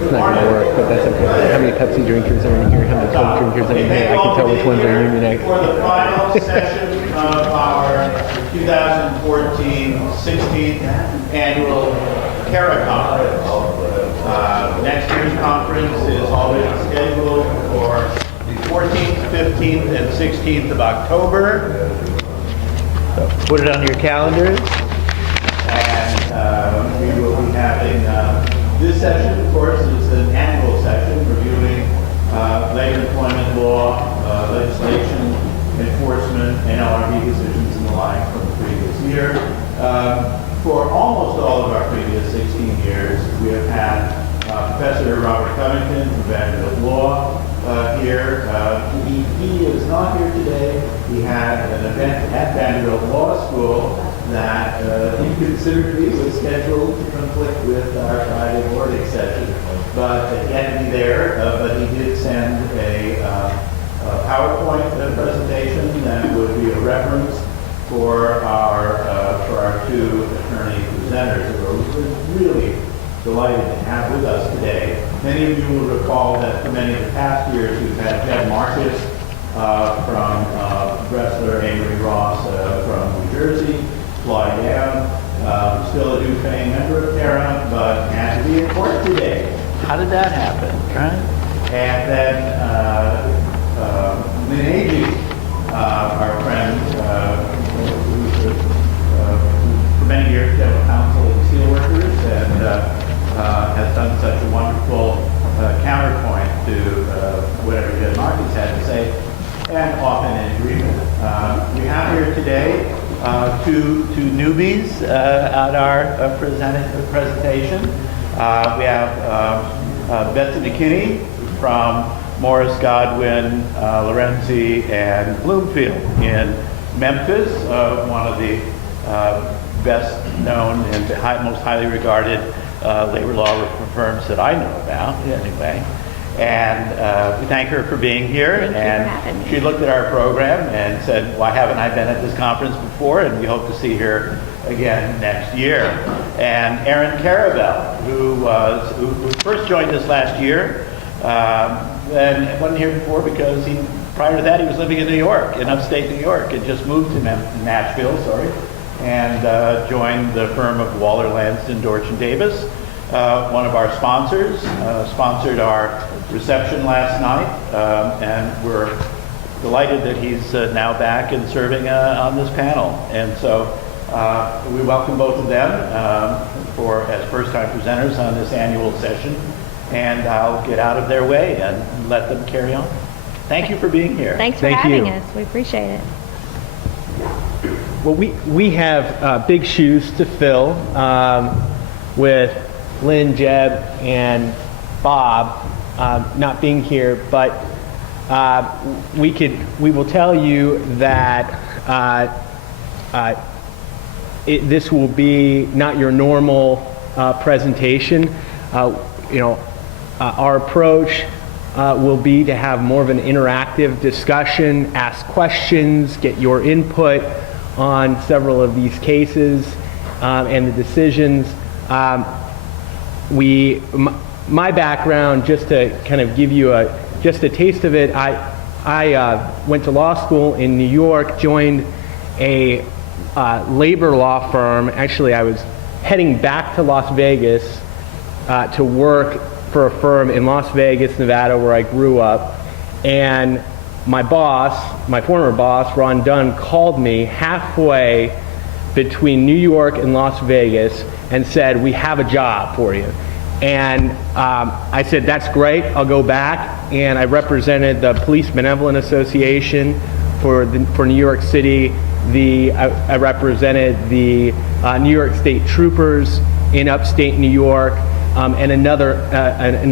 It's not going to work, but that's okay. How many Pepsi drinkers are in here? How many Coke drinkers are in here? I can tell which ones are unionized. For the final session of our 2014 16th annual Karabel conference. Next year's conference is already scheduled for the 14th, 15th, and 16th of October. So put it on your calendars. And we will be having this session, of course, is an annual session reviewing labor employment law, legislation, enforcement, NLRB decisions, and the like from the previous year. For almost all of our previous 16 years, we have had Professor Robert Covington from Vanderbilt Law here. He is not here today. He had an event at Vanderbilt Law School that he considered to be was scheduled to conflict with our Friday morning session, but he had to be there. But he did send a PowerPoint presentation that would be a reference for our two attorney presenters, who are really delighted to have with us today. Many of you will recall that for many of the past years we've had Jed Marcus from Dressler, Amory Ross from New Jersey, Floyd Down, still a Dufresne member of Aron, but had to be in court today. How did that happen, right? And then Lynn Agee, our friend, who's for many years general counsel of the steelworkers and has done such a wonderful counterpoint to whatever Jed Marcus had to say, and often in agreement. We have here today two newbies at our presentation. We have Betsey McKinney from Morris, Godwin, Laurenzi, and Bloomfield in Memphis, one of the best known and most highly regarded labor law firms that I know about, anyway. And we thank her for being here. And she looked at our program and said, why haven't I been at this conference before? And we hope to see her again next year. And Aron Karabel, who first joined us last year, and wasn't here before because prior to that he was living in New York, in upstate New York, and just moved to Nashville, and joined the firm of Waller, Lansden, Dortsch, and Davis. One of our sponsors sponsored our reception last night, and we're delighted that he's now back and serving on this panel. And so we welcome both of them as first-time presenters on this annual session, and I'll get out of their way and let them carry on. Thank you for being here. Thanks for having us. We appreciate it. Well, we have big shoes to fill with Lynn, Jeb, and Bob not being here, but we will tell you that this will be not your normal presentation. Our approach will be to have more of an interactive discussion, ask questions, get your input on several of these cases and the decisions. My background, just to kind of give you just a taste of it, I went to law school in New York, joined a labor law firm. Actually, I was heading back to Las Vegas to work for a firm in Las Vegas, Nevada, where I grew up. And my former boss, Ron Dunn, called me halfway between New York and Las Vegas and said, we have a job for you. And I said, that's great, I'll go back. And I represented the Police Benevolent Association for New York City. I represented the New York State Troopers in upstate New York, and a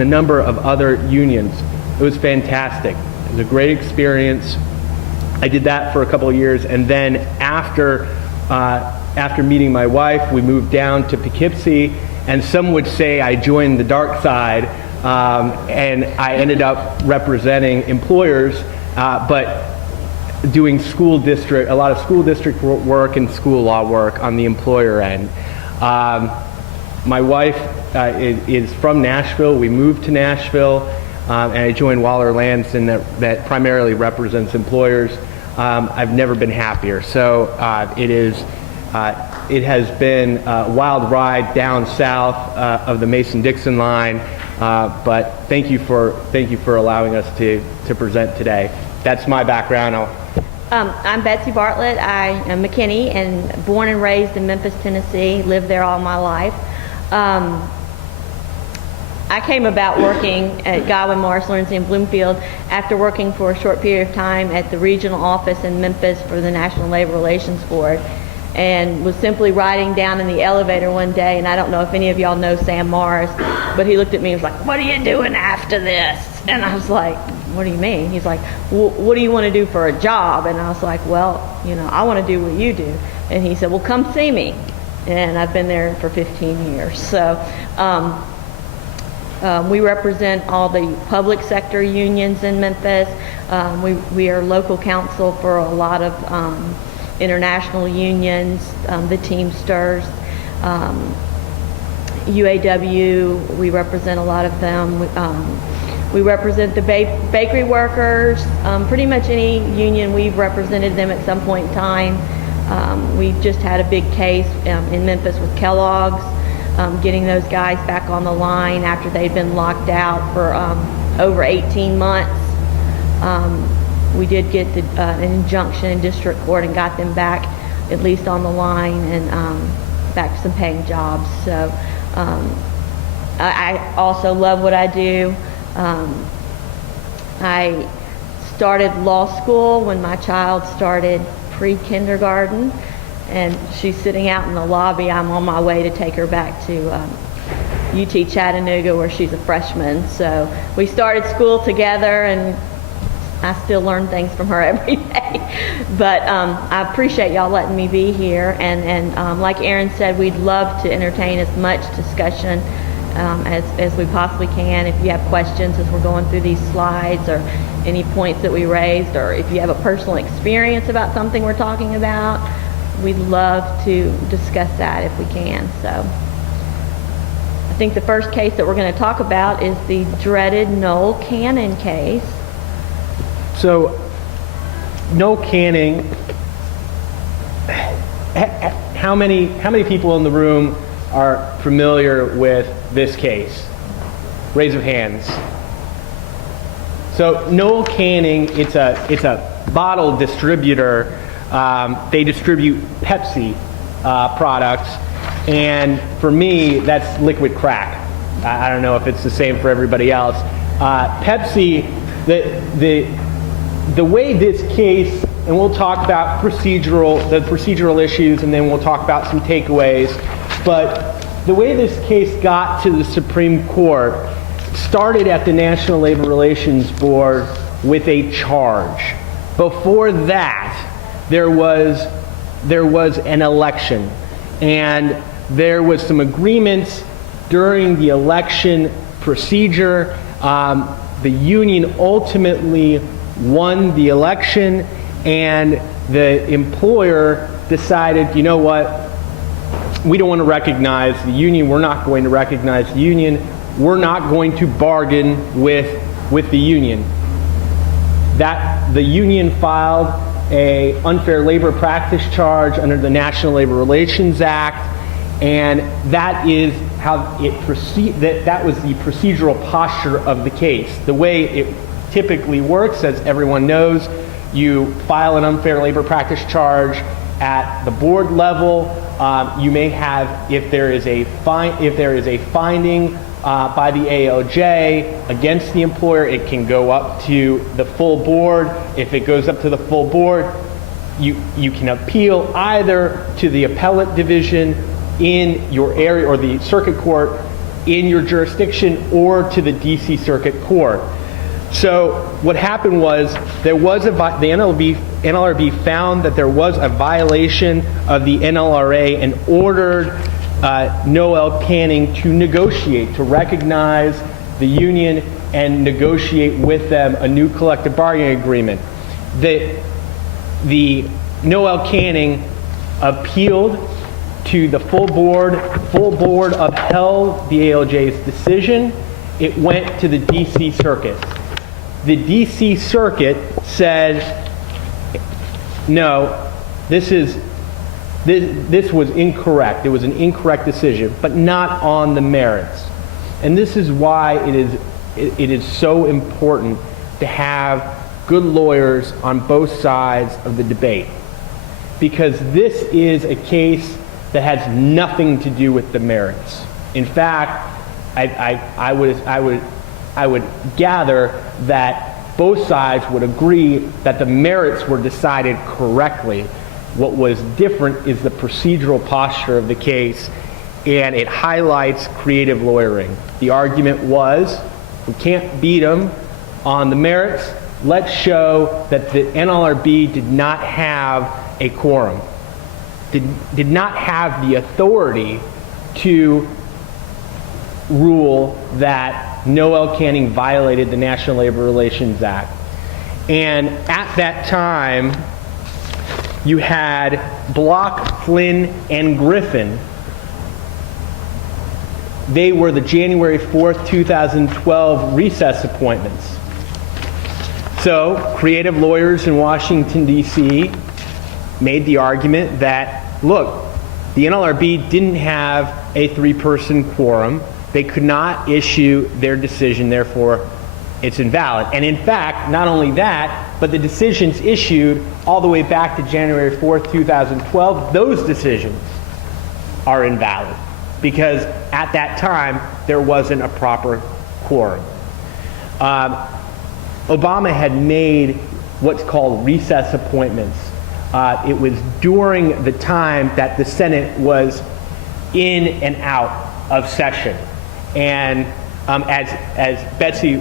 number of other unions. It was fantastic. It was a great experience. I did that for a couple of years, and then after meeting my wife, we moved down to Poughkeepsie, and some would say I joined the dark side, and I ended up representing employers, but doing a lot of school district work and school law work on the employer end. My wife is from Nashville. We moved to Nashville, and I joined Lansden that primarily represents employers. I've never been happier. So it has been a wild ride down south of the Mason-Dixon line, but thank you for allowing us to present today. That's my background. I'm Betsey Bartlett. I am McKinney and born and raised in Memphis, Tennessee. Lived there all my life. I came about working at Godwin, Laurenzi, and Bloomfield after working for a short period of time at the regional office in Memphis for the National Labor Relations Board, and was simply riding down in the elevator one day, and I don't know if any of y'all know Sam Morris, but he looked at me and was like, "What are you doing after this?" And I was like, "What do you mean?" He's like, "What do you want to do for a job?" And I was like, "Well, I want to do what you do." And he said, "Well, come see me." And I've been there for 15 years. So we represent all the public sector unions in Memphis. We are local counsel for a lot of international unions, the Teamsters, UAW, we represent a lot of them. We represent the bakery workers, pretty much any union, we've represented them at some point in time. We just had a big case in Memphis with Kellogg's, getting those guys back on the line after they'd been locked out for over 18 months. We did get an injunction in district court and got them back at least on the line and back to some paying jobs. So I also love what I do. I started law school when my child started pre-kindergarten, and she's sitting out in the lobby. I'm on my way to take her back to UT Chattanooga, where she's a freshman. So we started school together, and I still learn things from her every day. But I appreciate y'all letting me be here. And like Aron said, we'd love to entertain as much discussion as we possibly can. If you have questions as we're going through these slides, or any points that we raised, or if you have a personal experience about something we're talking about, we'd love to discuss that if we can. So I think the first case that we're going to talk about is the dreaded Noel Cannon case. So, Noel Canning, how many people in the room are familiar with this case? Raise of hands. So, Noel Canning, it's a bottle distributor. They distribute Pepsi products, and for me, that's liquid crack. I don't know if it's the same for everybody else. Pepsi, the way this case, and we'll talk about the procedural issues, and then we'll talk about some takeaways, but the way this case got to the Supreme Court started at the National Labor Relations Board with a charge. Before that, there was an election, and there was some agreements during the election procedure. The union ultimately won the election, and the employer decided, you know what, we don't want to recognize the union, we're not going to recognize the union, we're not going to bargain with the union. That the union filed a unfair labor practice charge under the National Labor Relations Act, and that is how it that was the procedural posture of the case. The way it typically works, as everyone knows, you file an unfair labor practice charge at the board level. You may have, if there is a finding by the ALJ against the employer, it can go up to the full board. If it goes up to the full board, you can appeal either to the appellate division in your area or the circuit court in your jurisdiction, or to the DC Circuit Court. So what happened was the NLRB found that there was a violation of the NLRA and ordered Noel Canning to negotiate, to recognize the union and negotiate with them a new collective bargaining agreement. The Noel Canning appealed to the full board. Full board upheld the ALJ's decision. It went to the DC Circuit. The DC Circuit said, no, this was incorrect. It was an incorrect decision, but not on the merits. And this is why it is so important to have good lawyers on both sides of the debate, because this is a case that has nothing to do with the merits. In fact, I would gather that both sides would agree that the merits were decided correctly. What was different is the procedural posture of the case, and it highlights creative lawyering. The argument was, we can't beat them on the merits. Let's show that the NLRB did not have a quorum, did not have the authority to rule that Noel Canning violated the National Labor Relations Act. And at that time, you had Block, Flynn, and Griffin. They were the January 4th, 2012 recess appointments. So, creative lawyers in Washington, D.C. made the argument that, look, the NLRB didn't have a 3-person quorum. They could not issue their decision, therefore it's invalid. And in fact, not only that, but the decisions issued all the way back to January 4th, 2012, those decisions are invalid because at that time there wasn't a proper quorum. Obama had made what's called recess appointments. It was during the time that the Senate was in and out of session. And as Betsey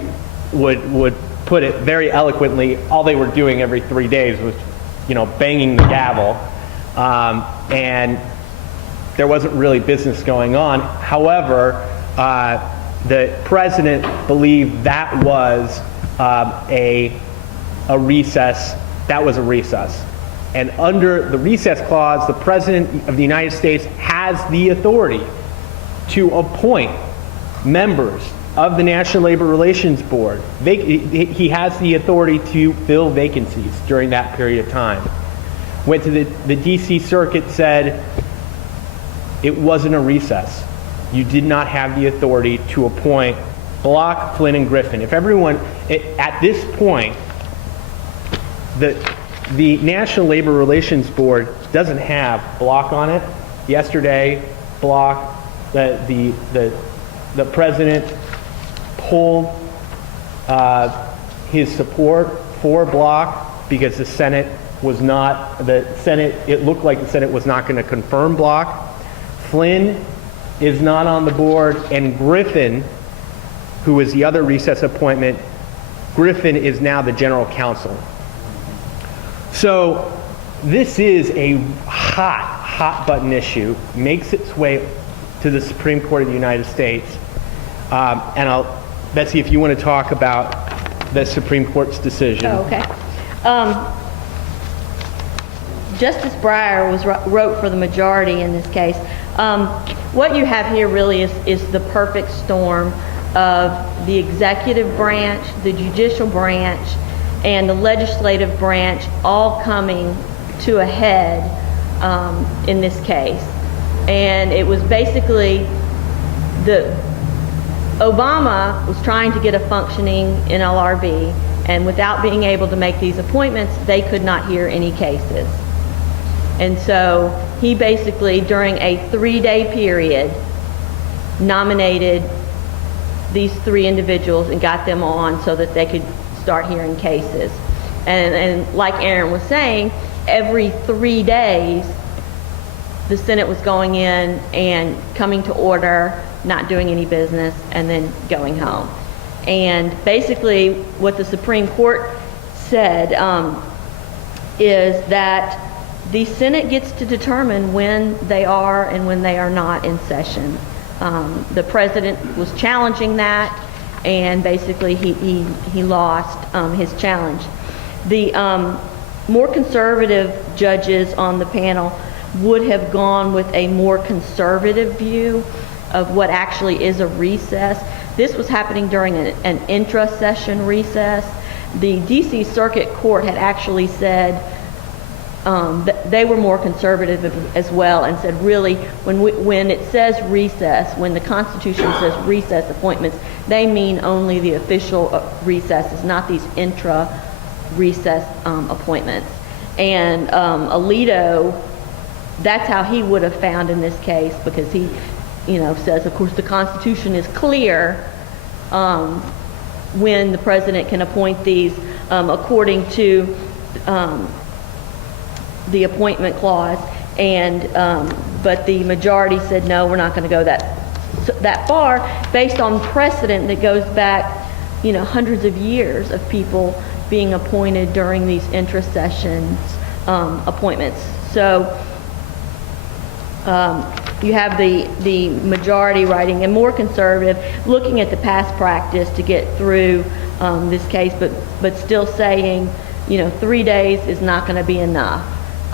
would put it very eloquently, all they were doing every 3 days was, banging the gavel. And there wasn't really business going on. However, the president believed that was a recess. That was a recess. And under the recess clause, the president of the United States has the authority to appoint members of the National Labor Relations Board. He has the authority to fill vacancies during that period of time. Went to the DC Circuit, said it wasn't a recess. You did not have the authority to appoint Block, Flynn, and Griffin. If everyone, at this point, the National Labor Relations Board doesn't have Block on it. Yesterday, Block, the president pulled his support for Block because it looked like the Senate was not going to confirm Block. Flynn is not on the board, and Griffin, who is the other recess appointment, Griffin is now the general counsel. So this is a hot button issue, makes its way to the Supreme Court of the United States. And Betsey, if you want to talk about the Supreme Court's decision. Oh, okay. Justice Breyer wrote for the majority in this case. What you have here really is the perfect storm of the executive branch, the judicial branch, and the legislative branch all coming to a head in this case. And it was basically Obama was trying to get a functioning NLRB, and without being able to make these appointments, they could not hear any cases. And so he basically, during a 3-day period, nominated these 3 individuals and got them on so that they could start hearing cases. And like Aron was saying, every 3 days, the Senate was going in and coming to order, not doing any business, and then going home. And basically what the Supreme Court said is that the Senate gets to determine when they are and when they are not in session. The president was challenging that, and basically he lost his challenge. The more conservative judges on the panel would have gone with a more conservative view of what actually is a recess. This was happening during an intra-session recess. The DC Circuit Court had actually said that they were more conservative as well, and said really when it says recess, when the Constitution says recess appointments, they mean only the official recesses, not these intra-recess appointments. And Alito, that's how he would have found in this case, because he, says, of course, the Constitution is clear when the president can appoint these according to the appointment clause, and but the majority said no, we're not going to go that far, based on precedent that goes back, hundreds of years of people being appointed during these intra-sessions appointments. So you have the majority writing and more conservative, looking at the past practice to get through this case, but still saying, 3 days is not going to be enough.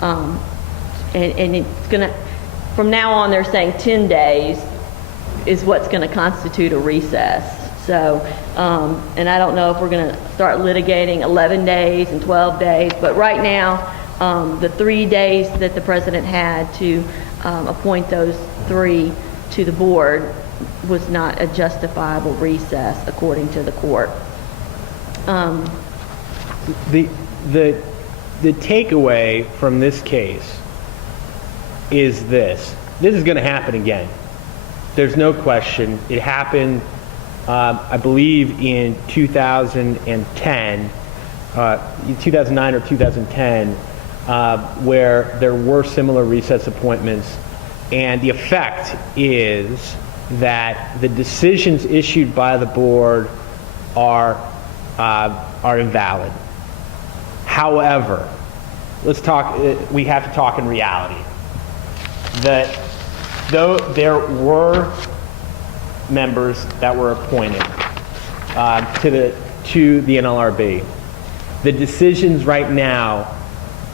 And it's going to, from now on, they're saying 10 days is what's going to constitute a recess. So, and I don't know if we're going to start litigating 11 days and 12 days, but right now, the 3 days that the president had to appoint those 3 to the board was not a justifiable recess, according to the court. The takeaway from this case is this. This is going to happen again. There's no question. It happened, I believe, in 2010, 2009 or 2010, where there were similar recess appointments. And the effect is that the decisions issued by the board are invalid. However, we have to talk in reality. That though there were members that were appointed to the NLRB, the decisions right now,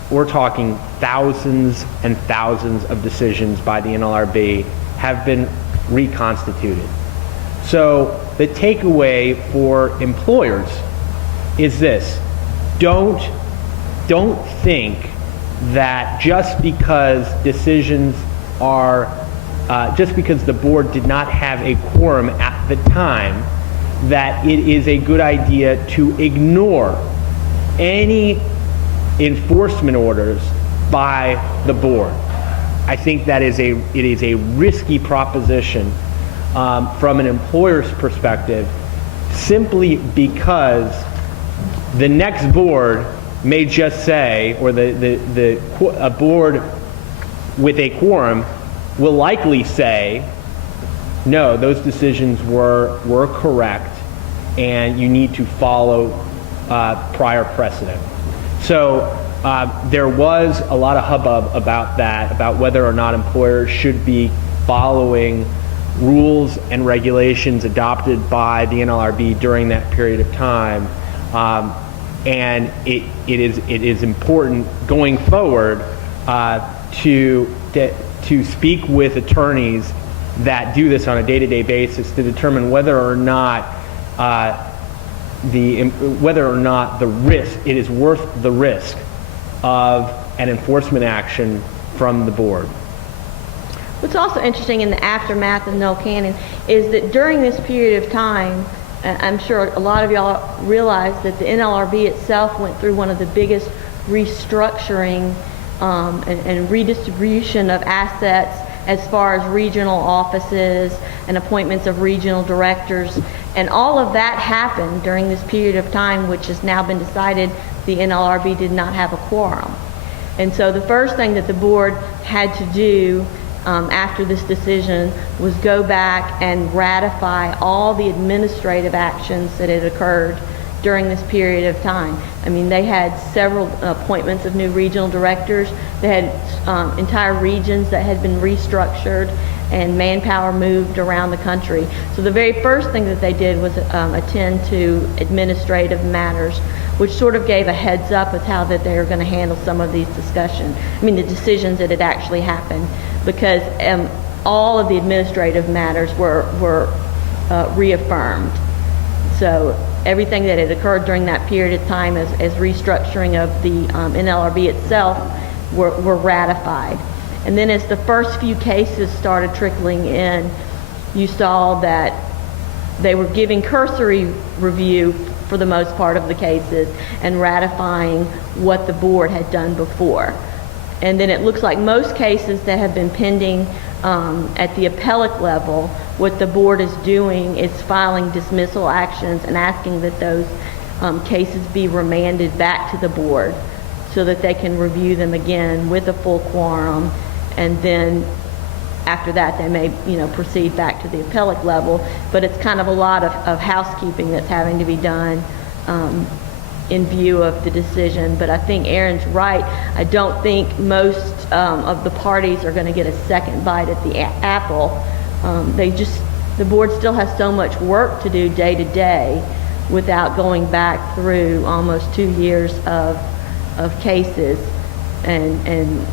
we're talking thousands and thousands of decisions by the NLRB have been reconstituted. So the takeaway for employers is this: don't think that just because decisions are, just because the board did not have a quorum at the time, that it is a good idea to ignore any enforcement orders by the board. I think that it is a risky proposition from an employer's perspective, simply because the next board may just say, or a board with a quorum will likely say, no, those decisions were correct, and you need to follow prior precedent. So there was a lot of hubbub about that, about whether or not employers should be following rules and regulations adopted by the NLRB during that period of time. And it is important going forward to speak with attorneys that do this on a day-to-day basis to determine whether or not the risk, it is worth the risk of an enforcement action from the board. What's also interesting in the aftermath of Noel Cannon is that during this period of time, I'm sure a lot of y'all realize that the NLRB itself went through one of the biggest restructuring and redistribution of assets as far as regional offices and appointments of regional directors. And all of that happened during this period of time, which has now been decided the NLRB did not have a quorum. And so the first thing that the board had to do after this decision was go back and ratify all the administrative actions that had occurred during this period of time. I mean, they had several appointments of new regional directors. They had entire regions that had been restructured. and manpower moved around the country. So the very first thing that they did was attend to administrative matters, which sort of gave a heads up of how that they were going to handle some of these the decisions that had actually happened, because all of the administrative matters were reaffirmed. So everything that had occurred during that period of time as restructuring of the NLRB itself were ratified. And then as the first few cases started trickling in, you saw that they were giving cursory review for the most part of the cases and ratifying what the board had done before. And then it looks like most cases that have been pending at the appellate level, what the board is doing is filing dismissal actions and asking that those cases be remanded back to the board so that they can review them again with a full quorum, and then after that they may proceed back to the appellate level. But it's kind of a lot of housekeeping that's having to be done in view of the decision. But I think Aron's right. I don't think most of the parties are going to get a second bite at the apple. The board still has so much work to do day to day without going back through almost 2 years of cases and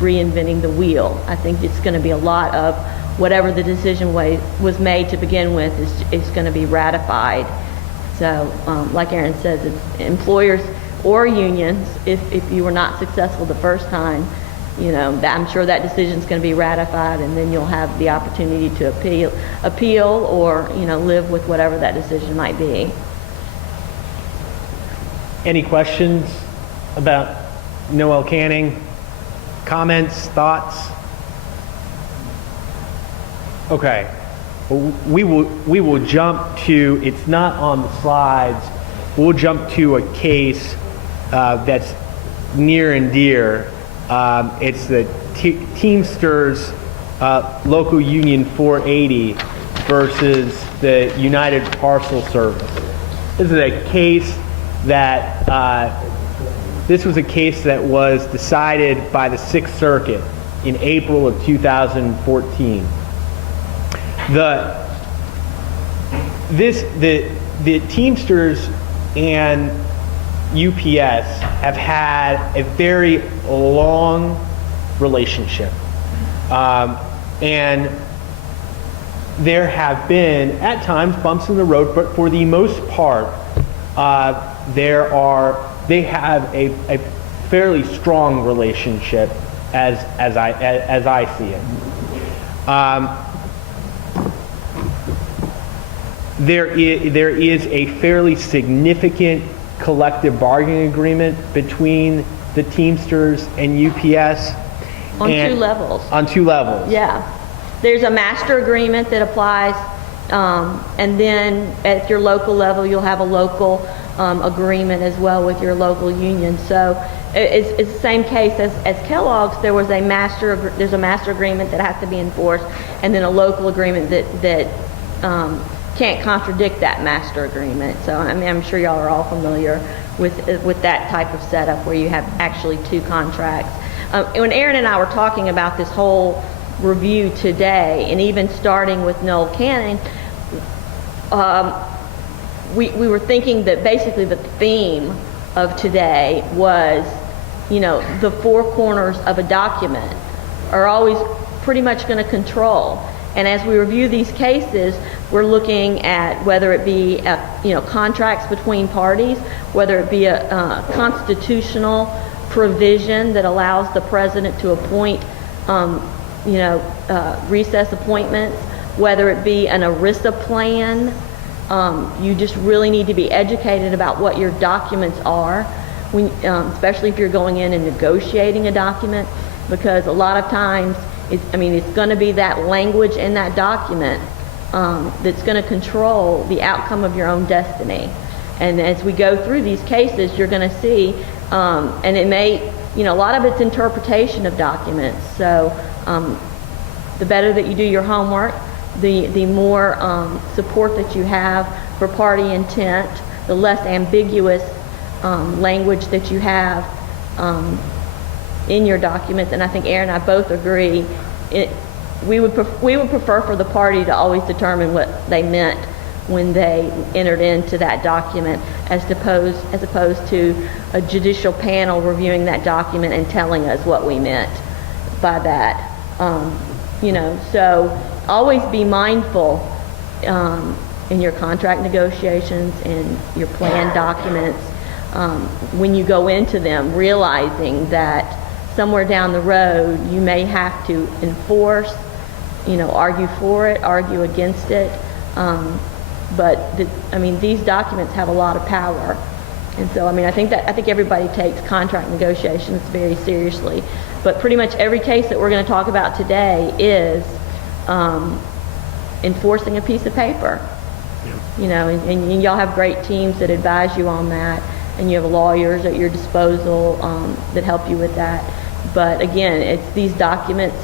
reinventing the wheel. I think it's going to be a lot of whatever the decision was made to begin with is going to be ratified. So like Aron says, it's employers or unions, if you were not successful the first time, I'm sure that decision is going to be ratified, and then you'll have the opportunity to appeal or live with whatever that decision might be. Any questions about Noel Canning? Comments, thoughts? Okay. We will jump to, it's not on the slides, we'll jump to a case that's near and dear. It's the Teamsters Local Union 480 versus the United Parcel Service. This is a case that was decided by the Sixth Circuit in April of 2014. The Teamsters and UPS have had a very long relationship, and there have been at times bumps in the road, but for the most part they have a fairly strong relationship as I see it. There is a fairly significant collective bargaining agreement between the Teamsters and UPS. On 2 levels. On 2 levels. Yeah. There's a master agreement that applies, and then at your local level you'll have a local agreement as well with your local union. So it's the same case as Kellogg's. There's a master agreement that has to be enforced, and then a local agreement that can't contradict that master agreement. So I'm sure y'all are all familiar with that type of setup where you have actually 2 contracts. When Aron and I were talking about this whole review today, and even starting with Noel Canning, we were thinking that basically the theme of today was, the 4 corners of a document are always pretty much going to control. And as we review these cases, we're looking at whether it be contracts between parties, whether it be a constitutional provision that allows the president to appoint recess appointments, whether it be an ERISA plan. You just really need to be educated about what your documents are, especially if you're going in and negotiating a document, because a lot of times it's going to be that language in that document that's going to control the outcome of your own destiny. And as we go through these cases, you're going to see, and it may, a lot of it's interpretation of documents. So the better that you do your homework, the more support that you have for party intent, the less ambiguous language that you have in your documents. And I think Aron and I both agree, we would prefer for the party to always determine what they meant when they entered into that document, as opposed to a judicial panel reviewing that document and telling us what we meant by that. So always be mindful in your contract negotiations and your plan documents when you go into them, realizing that somewhere down the road you may have to enforce, argue for it, argue against it. These documents have a lot of power. And so, I think everybody takes contract negotiations very seriously. But pretty much every case that we're going to talk about today is enforcing a piece of paper. And y'all have great teams that advise you on that, and you have lawyers at your disposal that help you with that. But again, it's these documents,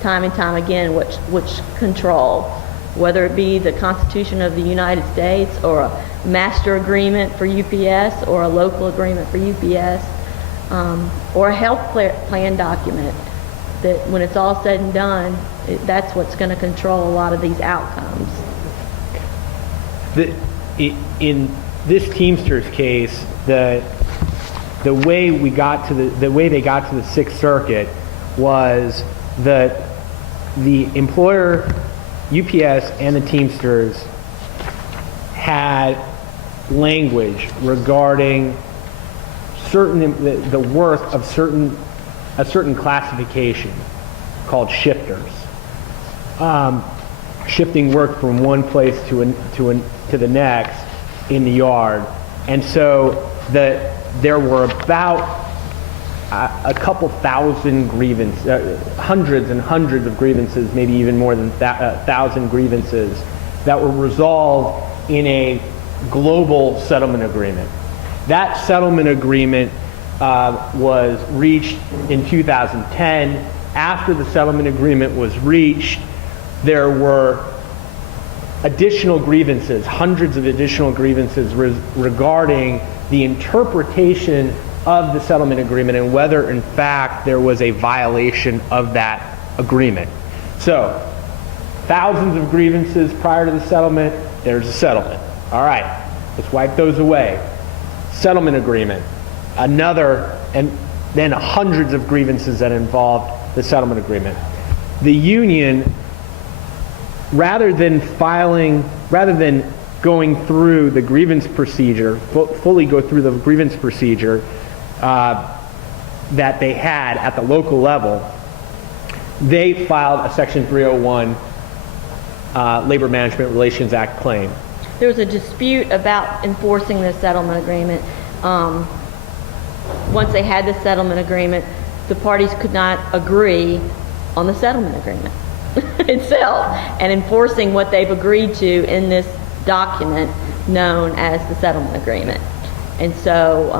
time and time again, which control, whether it be the Constitution of the United States or a master agreement for UPS or a local agreement for UPS, or a health plan document, that when it's all said and done, that's what's going to control a lot of these outcomes. In this Teamsters case, the way they got to the Sixth Circuit was that the employer, UPS, and the Teamsters had language regarding the work of a certain classification called shifters, shifting work from one place to the next in the yard. And so there were about a couple thousand grievances, hundreds and hundreds of grievances, maybe even more than 1,000 grievances that were resolved in a global settlement agreement. That settlement agreement was reached in 2010. After the settlement agreement was reached, there were additional grievances, hundreds of additional grievances regarding the interpretation of the settlement agreement and whether in fact there was a violation of that agreement. So, thousands of grievances prior to the settlement, there's a settlement. All right, let's wipe those away. Settlement agreement, another, and then hundreds of grievances that involved the settlement agreement. The union, rather than going through the grievance procedure, fully go through the grievance procedure that they had at the local level, they filed a Section 301 Labor Management Relations Act claim. There was a dispute about enforcing the settlement agreement. Once they had the settlement agreement, the parties could not agree on the settlement agreement itself and enforcing what they've agreed to in this document known as the settlement agreement. And so,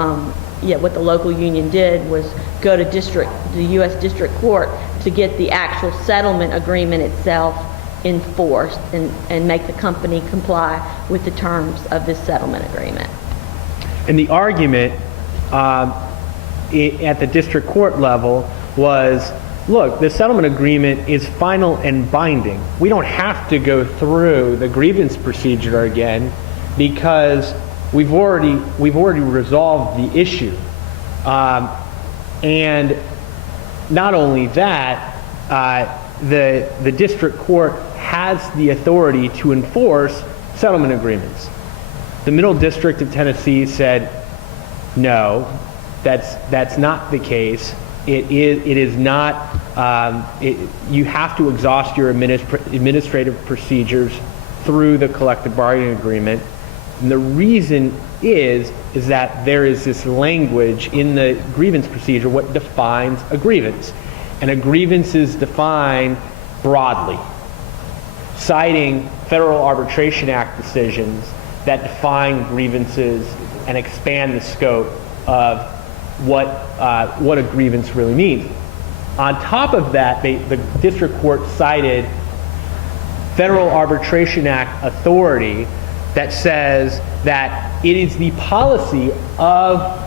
what the local union did was go to the U.S. District Court to get the actual settlement agreement itself enforced and make the company comply with the terms of this settlement agreement. And the argument at the district court level was, look, the settlement agreement is final and binding. We don't have to go through the grievance procedure again because we've already resolved the issue. And not only that, the district court has the authority to enforce settlement agreements. The Middle District of Tennessee said, no, that's not the case. It is not. You have to exhaust your administrative procedures through the collective bargaining agreement. And the reason is that there is this language in the grievance procedure what defines a grievance. And a grievance is defined broadly, citing Federal Arbitration Act decisions that define grievances and expand the scope of what a grievance really means. On top of that, the district court cited Federal Arbitration Act authority that says that it is the policy of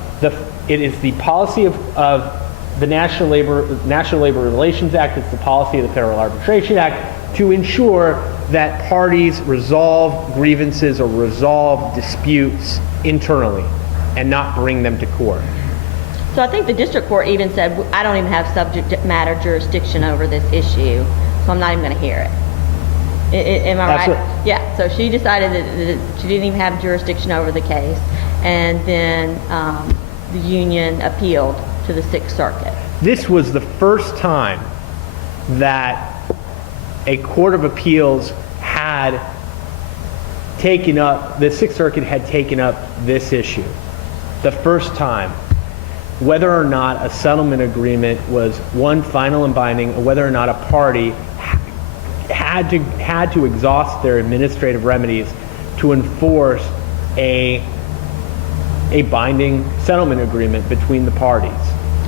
the National Labor Relations Act, it's the policy of the Federal Arbitration Act to ensure that parties resolve grievances or resolve disputes internally and not bring them to court. So I think the district court even said, I don't even have subject matter jurisdiction over this issue, so I'm not even going to hear it. Am I right? Absolutely. Yeah, so she decided that she didn't even have jurisdiction over the case, and then the union appealed to the Sixth Circuit. This was the first time that a court of appeals had taken up, the Sixth Circuit had taken up this issue. The first time. Whether or not a settlement agreement was one, final and binding, or whether or not a party had to exhaust their administrative remedies to enforce a binding settlement agreement between the parties.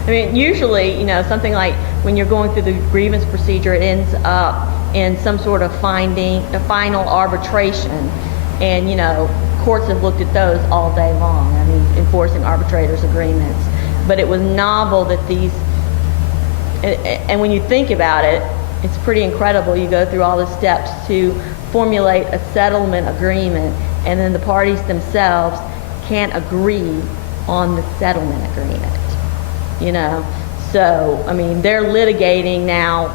I mean, usually, you know, something like when you're going through the grievance procedure, it ends up in some sort of a final arbitration. And, you know, courts have looked at those all day long. I mean, enforcing arbitrators' agreements. But it was novel that these, and when you think about it, it's pretty incredible. You go through all the steps to formulate a settlement agreement, and then the parties themselves can't agree on the settlement agreement, you know? So, I mean, they're litigating now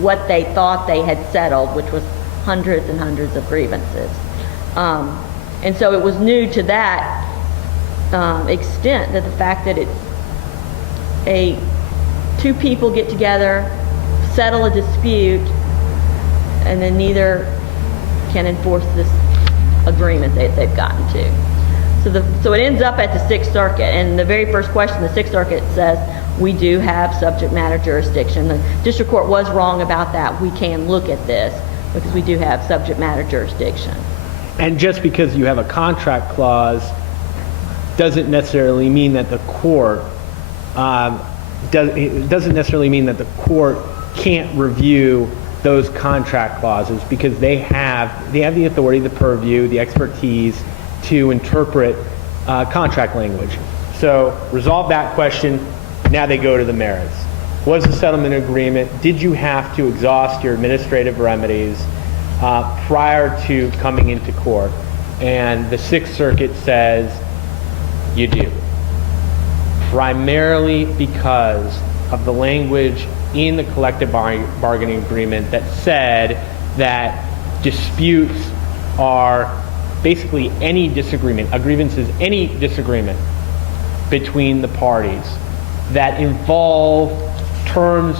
what they thought they had settled, which was hundreds and hundreds of grievances. And so it was new to that extent that the fact that it's two people get together, settle a dispute, and then neither can enforce this agreement that they've gotten to. So it ends up at the Sixth Circuit, and the very first question, the Sixth Circuit says, we do have subject matter jurisdiction. The district court was wrong about that. We can look at this because we do have subject matter jurisdiction. And just because you have a contract clause doesn't necessarily mean that the court doesn't necessarily mean that the court can't review those contract clauses, because they have the authority, the purview, the expertise to interpret contract language. So resolve that question. Now they go to the merits. Was the settlement agreement? Did you have to exhaust your administrative remedies prior to coming into court? And the Sixth Circuit says you do. Primarily because of the language in the collective bargaining agreement that said that disputes are basically any disagreement, a grievance is any disagreement between the parties that involve terms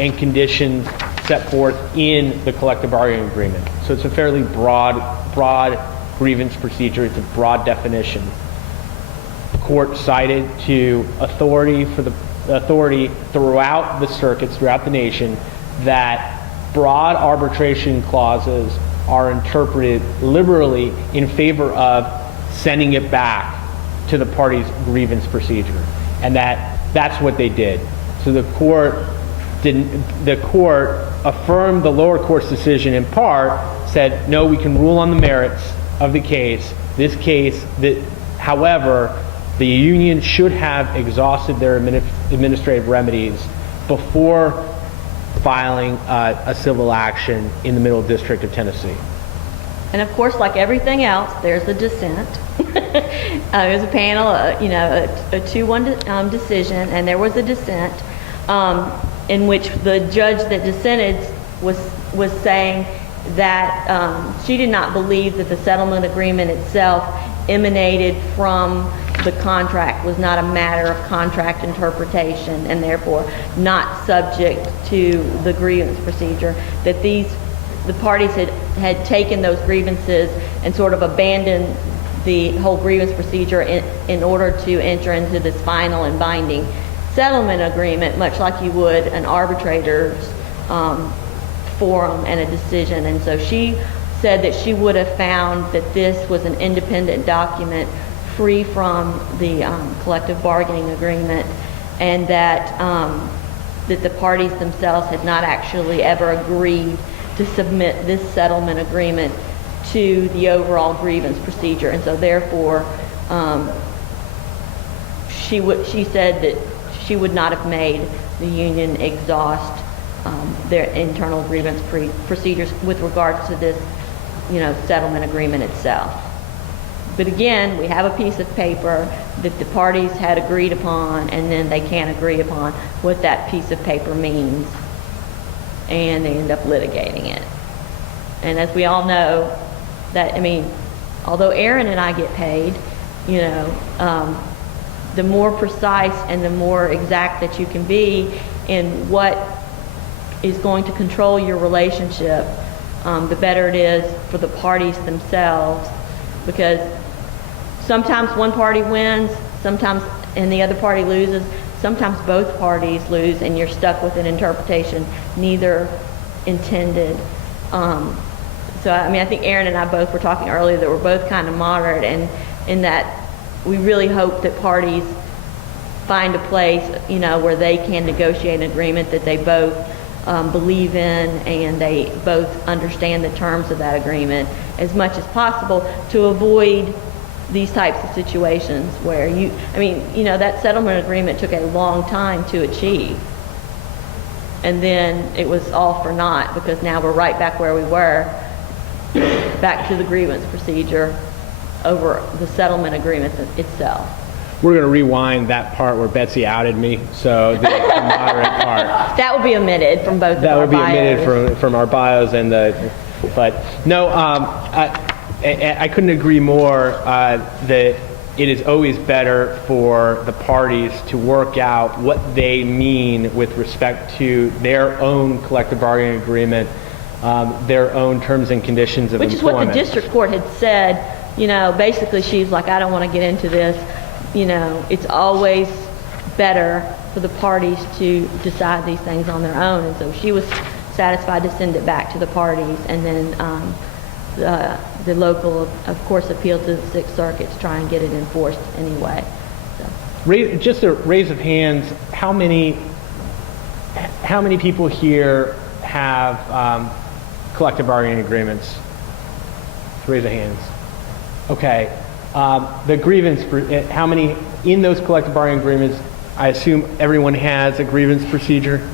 and conditions set forth in the collective bargaining agreement. So it's a fairly broad grievance procedure. It's a broad definition. The court cited to authority throughout the circuits, throughout the nation, that broad arbitration clauses are interpreted liberally in favor of sending it back to the party's grievance procedure, and that's what they did. So the court affirmed the lower court's decision in part, said no, we can rule on the merits of the case. This case, however, the union should have exhausted their administrative remedies before filing a civil action in the Middle District of Tennessee. And of course, like everything else, there's a dissent. There's a panel, a 2-1 decision, and there was a dissent in which the judge that dissented was saying that she did not believe that the settlement agreement itself emanated from the contract, was not a matter of contract interpretation, and therefore not subject to the grievance procedure, that the parties had taken those grievances and sort of abandoned the whole grievance procedure in order to enter into this final and binding settlement agreement, much like you would an arbitrator's forum and a decision. And so she said that she would have found that this was an independent document free from the collective bargaining agreement, and that the parties themselves had not actually ever agreed to submit this settlement agreement to the overall grievance procedure. And so therefore she said that she would not have made the union exhaust their internal grievance procedures with regards to this, settlement agreement itself. But again, we have a piece of paper that the parties had agreed upon, and then they can't agree upon what that piece of paper means, and they end up litigating it. And as we all know, although Aron and I get paid, the more precise and the more exact that you can be in what is going to control your relationship, the better it is for the parties themselves, because sometimes one party wins, sometimes and the other party loses, sometimes both parties lose, and you're stuck with an interpretation neither intended. So I think Aron and I both were talking earlier that we're both kind of moderate, and in that we really hope that parties find a place, where they can negotiate an agreement that they both believe in, and they both understand the terms of that agreement as much as possible to avoid these types of situations where that settlement agreement took a long time to achieve. And then it was all for naught, because now we're right back where we were, back to the grievance procedure over the settlement agreement itself. We're going to rewind that part where Betsey outed me, so the moderate part. That would be omitted from both of our bios. That would be omitted from our bios, but no, I couldn't agree more that it is always better for the parties to work out what they mean with respect to their own collective bargaining agreement, their own terms and conditions of employment. Which is what the district court had said. Basically she's like, I don't want to get into this. It's always better for the parties to decide these things on their own. And so she was satisfied to send it back to the parties, and then the local, of course, appealed to the Sixth Circuit to try and get it enforced anyway. So. Just a raise of hands, how many people here have collective bargaining agreements? Raise of hands. Okay. The grievance, how many in those collective bargaining agreements? I assume everyone has a grievance procedure.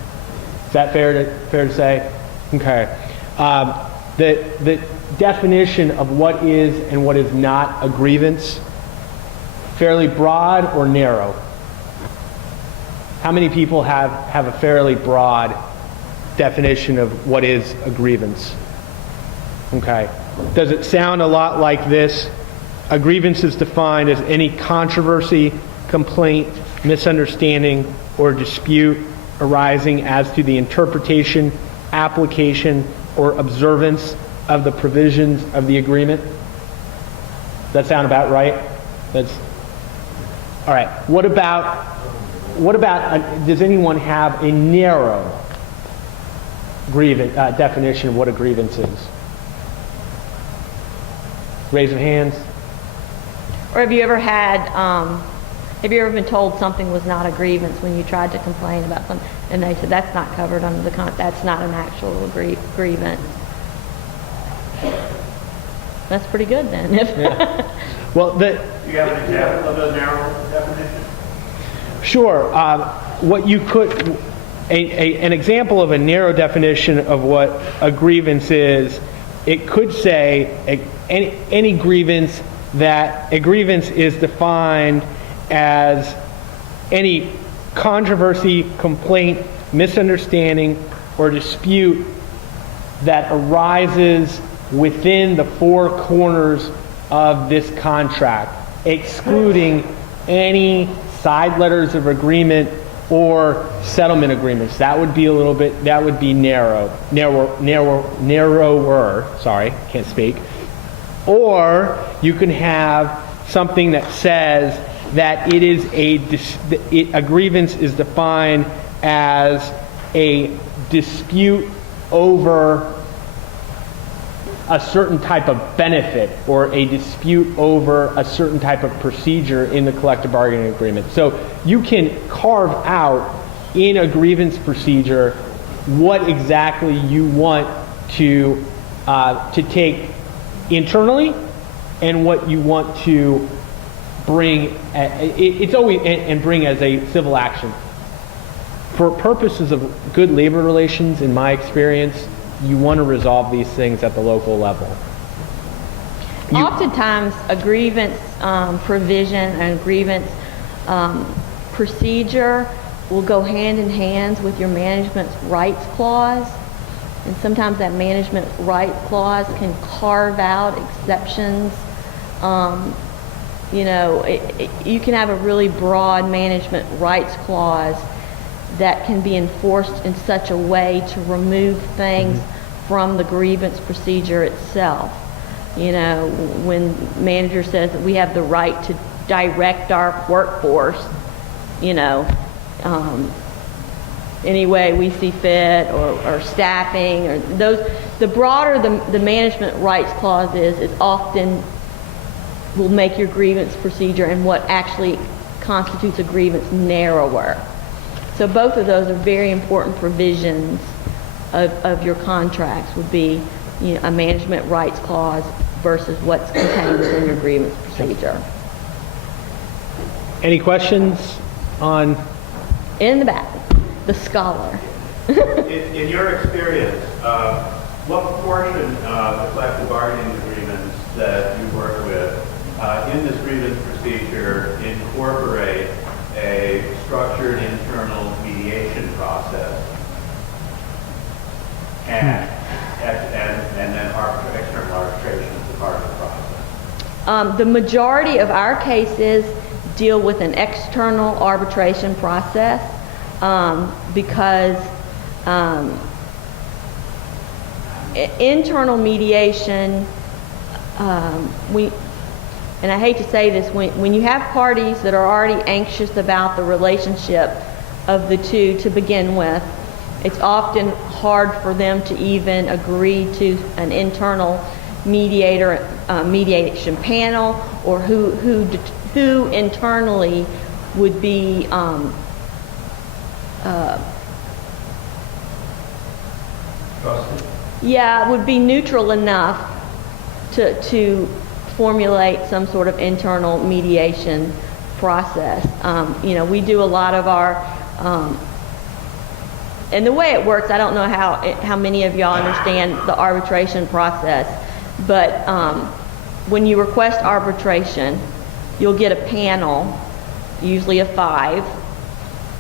Is that fair to say? Okay. The definition of what is and what is not a grievance, fairly broad or narrow? How many people have a fairly broad definition of what is a grievance? Okay. Does it sound a lot like this? A grievance is defined as any controversy, complaint, misunderstanding, or dispute arising as to the interpretation, application, or observance of the provisions of the agreement. Does that sound about right? That's all right. What about does anyone have a narrow grievance definition of what a grievance is? Raise of hands. Or have you ever been told something was not a grievance when you tried to complain about something, and they said that's not covered under the that's not an actual grievance? That's pretty good then. Yeah. Well, Do you have an example of a narrow definition? Sure. What you could, an example of a narrow definition of what a grievance is, it could say any grievance, that a grievance is defined as any controversy, complaint, misunderstanding, or dispute that arises within the four corners of this contract, excluding any side letters of agreement or settlement agreements. That would be narrower, sorry, can't speak. Or you can have something that says that a grievance is defined as a dispute over a certain type of benefit or a dispute over a certain type of procedure in the collective bargaining agreement. So you can carve out in a grievance procedure what exactly you want to take internally and what you want to bring. It's always and bring as a civil action. for purposes of good labor relations, in my experience, you want to resolve these things at the local level. Oftentimes, a grievance provision and a grievance procedure will go hand in hand with your management's rights clause. And sometimes that management rights clause can carve out exceptions. You know, you can have a really broad management rights clause that can be enforced in such a way to remove things from the grievance procedure itself. You know, when manager says that we have the right to direct our workforce, you know, any way we see fit, or staffing, or those, the broader the management rights clause is often will make your grievance procedure and what actually constitutes a grievance narrower. So both of those are very important provisions of your contracts, would be, you know, a management rights clause versus what's contained within your grievance procedure. Any questions on? In the back, the scholar. In your experience, what proportion of the collective bargaining agreements that you work with in this grievance procedure incorporate a structured internal mediation process and then external arbitration as a part of the process? The majority of our cases deal with an external arbitration process because internal mediation, and I hate to say this, when you have parties that are already anxious about the relationship of the two to begin with, it's often hard for them to even agree to an internal mediation panel, or who internally would be would be neutral enough to formulate some sort of internal mediation process. You know, we do a lot of our and the way it works, I don't know how many of y'all understand the arbitration process, but when you request arbitration, you'll get a panel, usually of 5,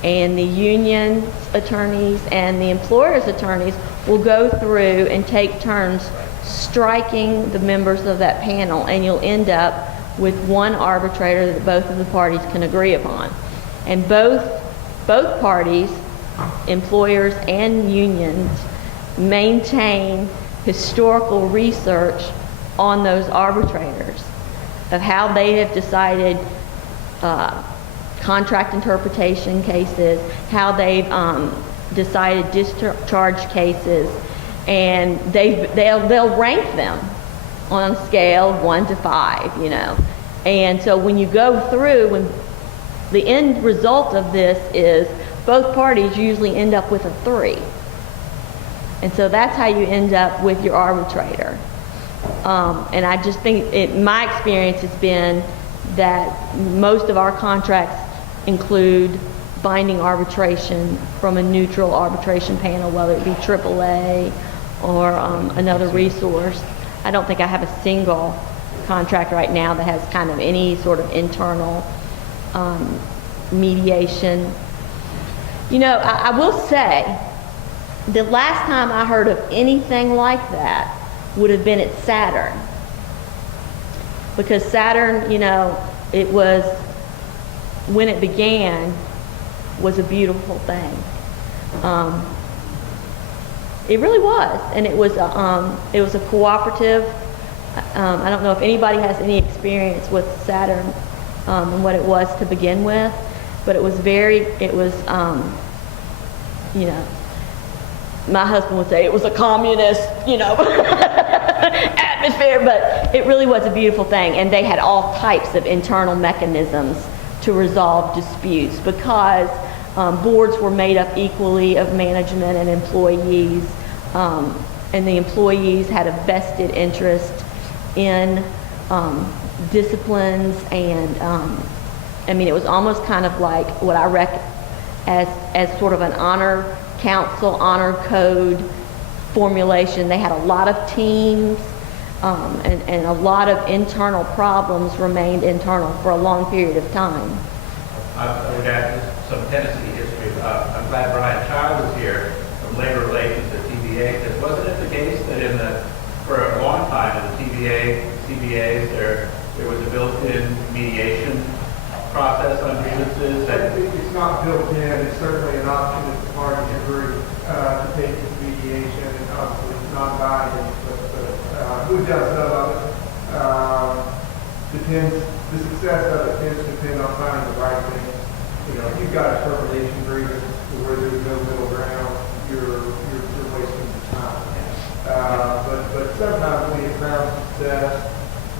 and the union's attorneys and the employer's attorneys will go through and take turns striking the members of that panel, and you'll end up with one arbitrator that both of the parties can agree upon. And both parties, employers and unions, maintain historical research on those arbitrators of how they have decided contract interpretation cases, how they've decided discharge cases, and they'll rank them on a scale of 1 to 5, you know. And so when you go through, when the end result of this is both parties usually end up with a 3. And so that's how you end up with your arbitrator. And I just think, my experience has been that most of our contracts include binding arbitration from a neutral arbitration panel, whether it be AAA or another resource. I don't think I have a single contract right now that has kind of any sort of internal mediation. You know, I will say, the last time I heard of anything like that would have been at Saturn. Because Saturn, you know, it was, when it began, was a beautiful thing. It really was, and it was a cooperative. I don't know if anybody has any experience with Saturn and what it was to begin with, but it was you know, my husband would say it was a communist, you know, atmosphere, but it really was a beautiful thing, and they had all types of internal mechanisms to resolve disputes, because boards were made up equally of management and employees, and the employees had a vested interest in disciplines, and I mean, it was almost kind of like what I as sort of an honor council, honor code formulation. They had a lot of teams, and a lot of internal problems remained internal for a long period of time. I would add some Tennessee history. I'm glad Brian Child was here from Labor Relations at TBA, because wasn't it the case that for a long time in the CBAs, there was a built-in mediation process on grievances? It's not built in. It's certainly an option if the parties agree to take this mediation, and obviously it's not binding, but who does some of it depends. The success of it tends to depend on finding the right thing. You know, if you've got a termination grievance where there's no middle ground, you're wasting your time. But sometimes we have found success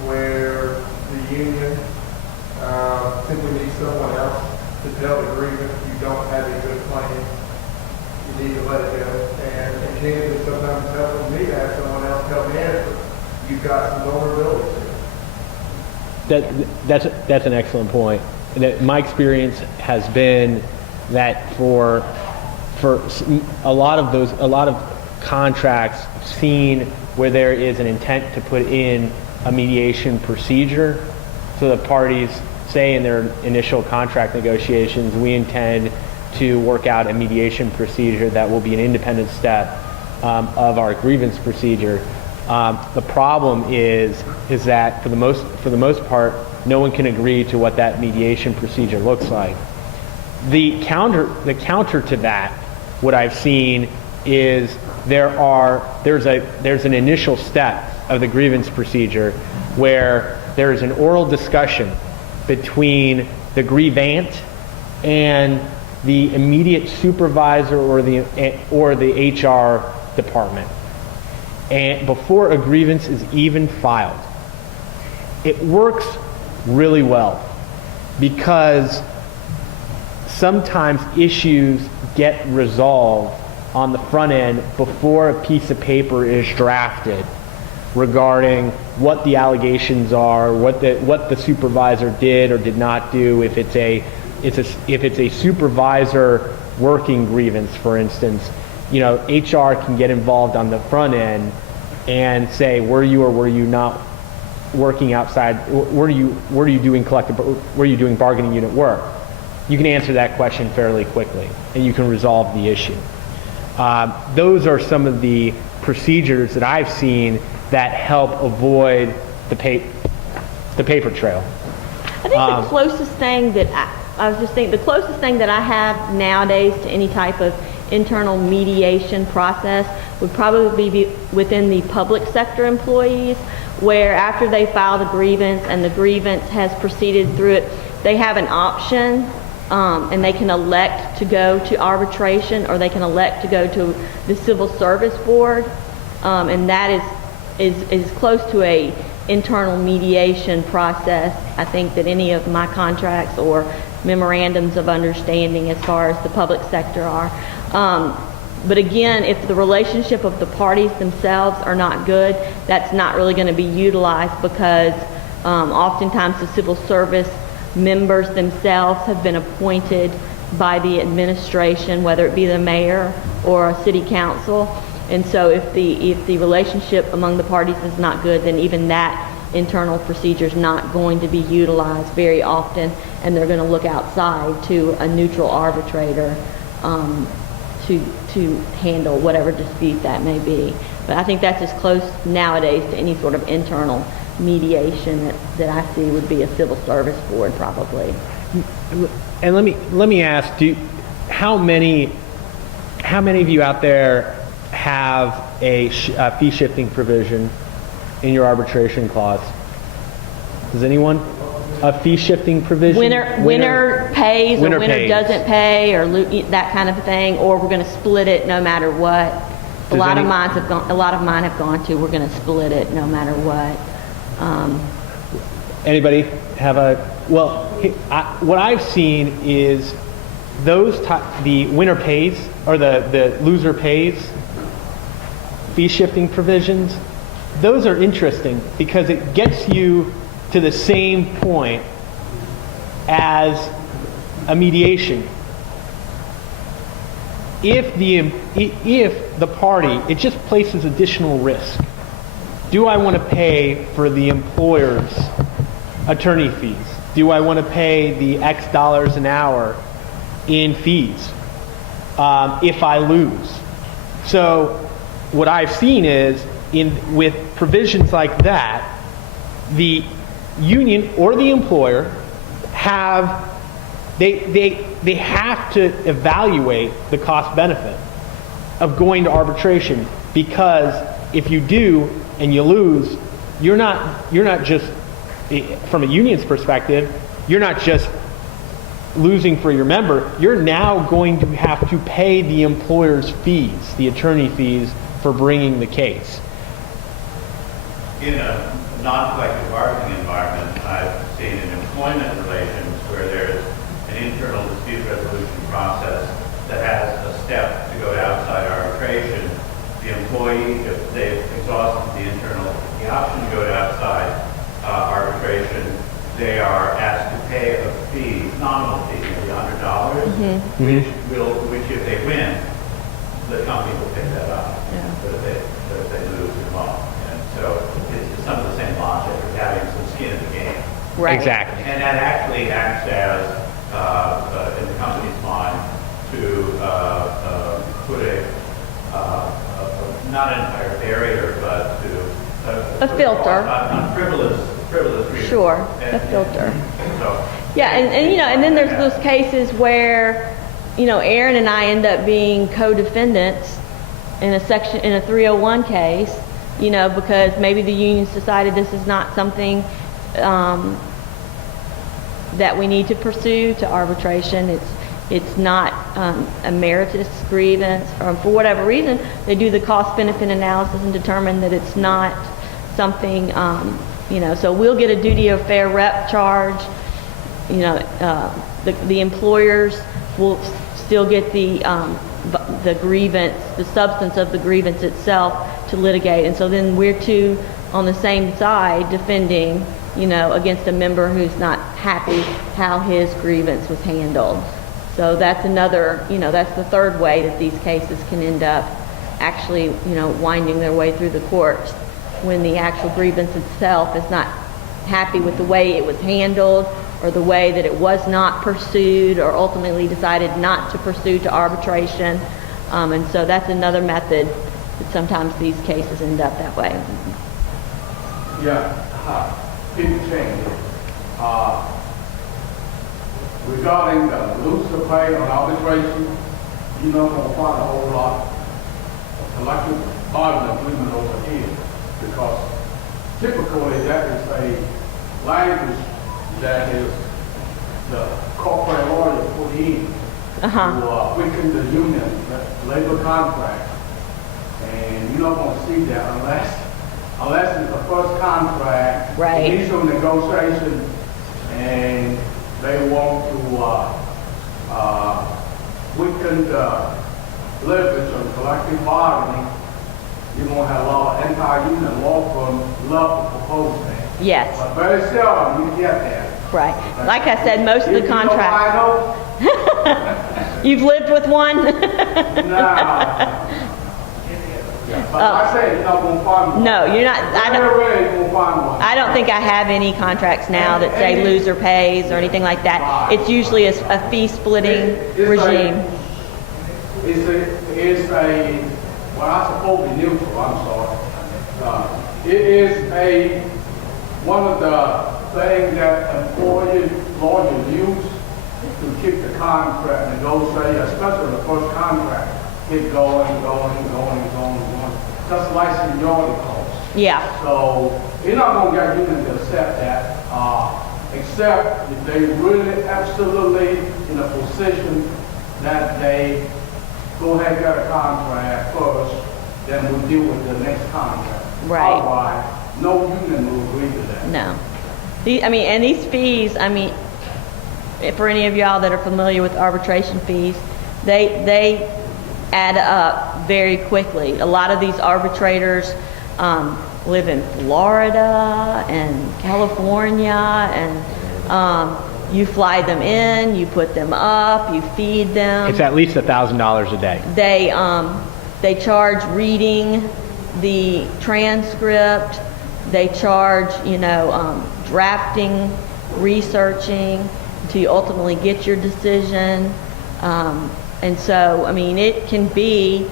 where the union simply needs someone else to tell the grievance. You don't have a good plan. You need to let it go. And candidly, sometimes it's helpful me to have someone else tell me after. You've got some vulnerabilities here. That's an excellent point. That my experience has been that for a lot of contracts seen where there is an intent to put in a mediation procedure, so the parties say in their initial contract negotiations, we intend to work out a mediation procedure that will be an independent step of our grievance procedure. The problem is that for the most part, no one can agree to what that mediation procedure looks like. The counter to that, what I've seen is there's an initial step of the grievance procedure where there is an oral discussion between the grievant and the immediate supervisor or the HR department, and before a grievance is even filed. It works really well because sometimes issues get resolved on the front end before a piece of paper is drafted regarding what the allegations are, what the supervisor did or did not do. If it's a supervisor working grievance, for instance, you know, HR can get involved on the front end and say, were you or were you not working outside? Were you doing bargaining unit work? You can answer that question fairly quickly, and you can resolve the issue. Those are some of the procedures that I've seen that help avoid the paper trail. I think the closest thing that the closest thing that I have nowadays to any type of internal mediation process would probably be within the public sector employees, where after they file the grievance and the grievance has proceeded through it, they have an option, and they can elect to go to arbitration, or they can elect to go to the Civil Service Board, and that is close to a internal mediation process, I think, that any of my contracts or memorandums of understanding as far as the public sector are. But again, if the relationship of the parties themselves are not good, that's not really going to be utilized, because oftentimes the civil service members themselves have been appointed by the administration, whether it be the mayor or a city council. And so if the relationship among the parties is not good, then even that internal procedure is not going to be utilized very often, and they're going to look outside to a neutral arbitrator to handle whatever dispute that may be. But I think that's as close nowadays to any sort of internal mediation that I see would be a civil service board, probably. And let me ask, how many of you out there have a fee shifting provision in your arbitration clause? Does anyone? A fee shifting provision? Winner pays, or winner pays. doesn't pay, or that kind of thing, or we're going to split it no matter what. A lot of mine have gone to, we're going to split it no matter what. Anybody have what I've seen is the winner pays, or the loser pays fee shifting provisions. Those are interesting because it gets you to the same point as a mediation. if the party, it just places additional risk. Do I want to pay for the employer's attorney fees? Do I want to pay the X dollars an hour in fees if I lose? So what I've seen is with provisions like that, the union or the employer they have to evaluate the cost benefit of going to arbitration, because if you do and you lose, you're not just, from a union's perspective, you're not just losing for your member, you're now going to have to pay the employer's fees, the attorney fees, for bringing the case. In a non-collective bargaining environment, I've seen in employment relations where there's an internal dispute resolution process that has a step to go to outside arbitration. The employee, if they've exhausted the option to go to outside arbitration, they are asked to pay a fee, nominal fee, maybe $100, which if they win, the company will pick that up. Yeah. But if they lose, it won't. And so it's some of the same logic of having some skin in the game. Right. Exactly. And that actually acts as, in the company's mind, to put not an entire barrier, but to A filter. On frivolous reasons. Sure, a filter. So, Yeah, and then there's those cases where, Aron and I end up being co-defendants in a 301 case, because maybe the unions decided this is not something that we need to pursue to arbitration. It's not a meritorious grievance, or for whatever reason, they do the cost-benefit analysis and determine that it's not something, so we'll get a duty of fair rep charge. The employers will still get the grievance, the substance of the grievance itself to litigate, and so then we're two on the same side defending, against a member who's not happy how his grievance was handled. So that's another, that's the third way that these cases can end up actually, winding their way through the courts, when the actual grievance itself is not happy with the way it was handled, or the way that it was not pursued, or ultimately decided not to pursue to arbitration. And so that's another method that sometimes these cases end up that way. Yeah, people change. Regarding the looser pay on arbitration, you're not going to find a whole lot of collective bargaining agreement over here, because typically that is a language that is the corporate lawyer put in to weaken the union, the labor contract. And you're not going to see that unless it's the first contract, Right. initial negotiation, and they want to weaken the leverage on collective bargaining. You're going to have a lot of anti-union law firms love to propose that. Yes, But very seldom you get that. right. Like I said, most of the You know contracts. why I You've lived with one? know? No. But I say you're not going to find one. No, you're not. Very rarely you're going to find one. I don't think I have any contracts now that say loser pays or anything like that. It's usually a fee splitting regime. It's a, well, I suppose be neutral, I'm sorry. It is one of the things that employers, lawyers use to keep the contract negotiated, especially the first contract. Keep going. Just like seniority costs. Yeah, So you're not going to get unions to accept that, except if they really absolutely in a position that they go ahead and get a contract first, then we'll deal with the next contract. Right. Otherwise, no union will agree to that. no. And these fees, for any of y'all that are familiar with arbitration fees, they add up very quickly. A lot of these arbitrators live in Florida and California, and You fly them in, you put them up, you feed them. It's at least $1,000 a day. They charge reading the transcript. They charge, drafting, researching until you ultimately get your decision. And so, I mean, it can be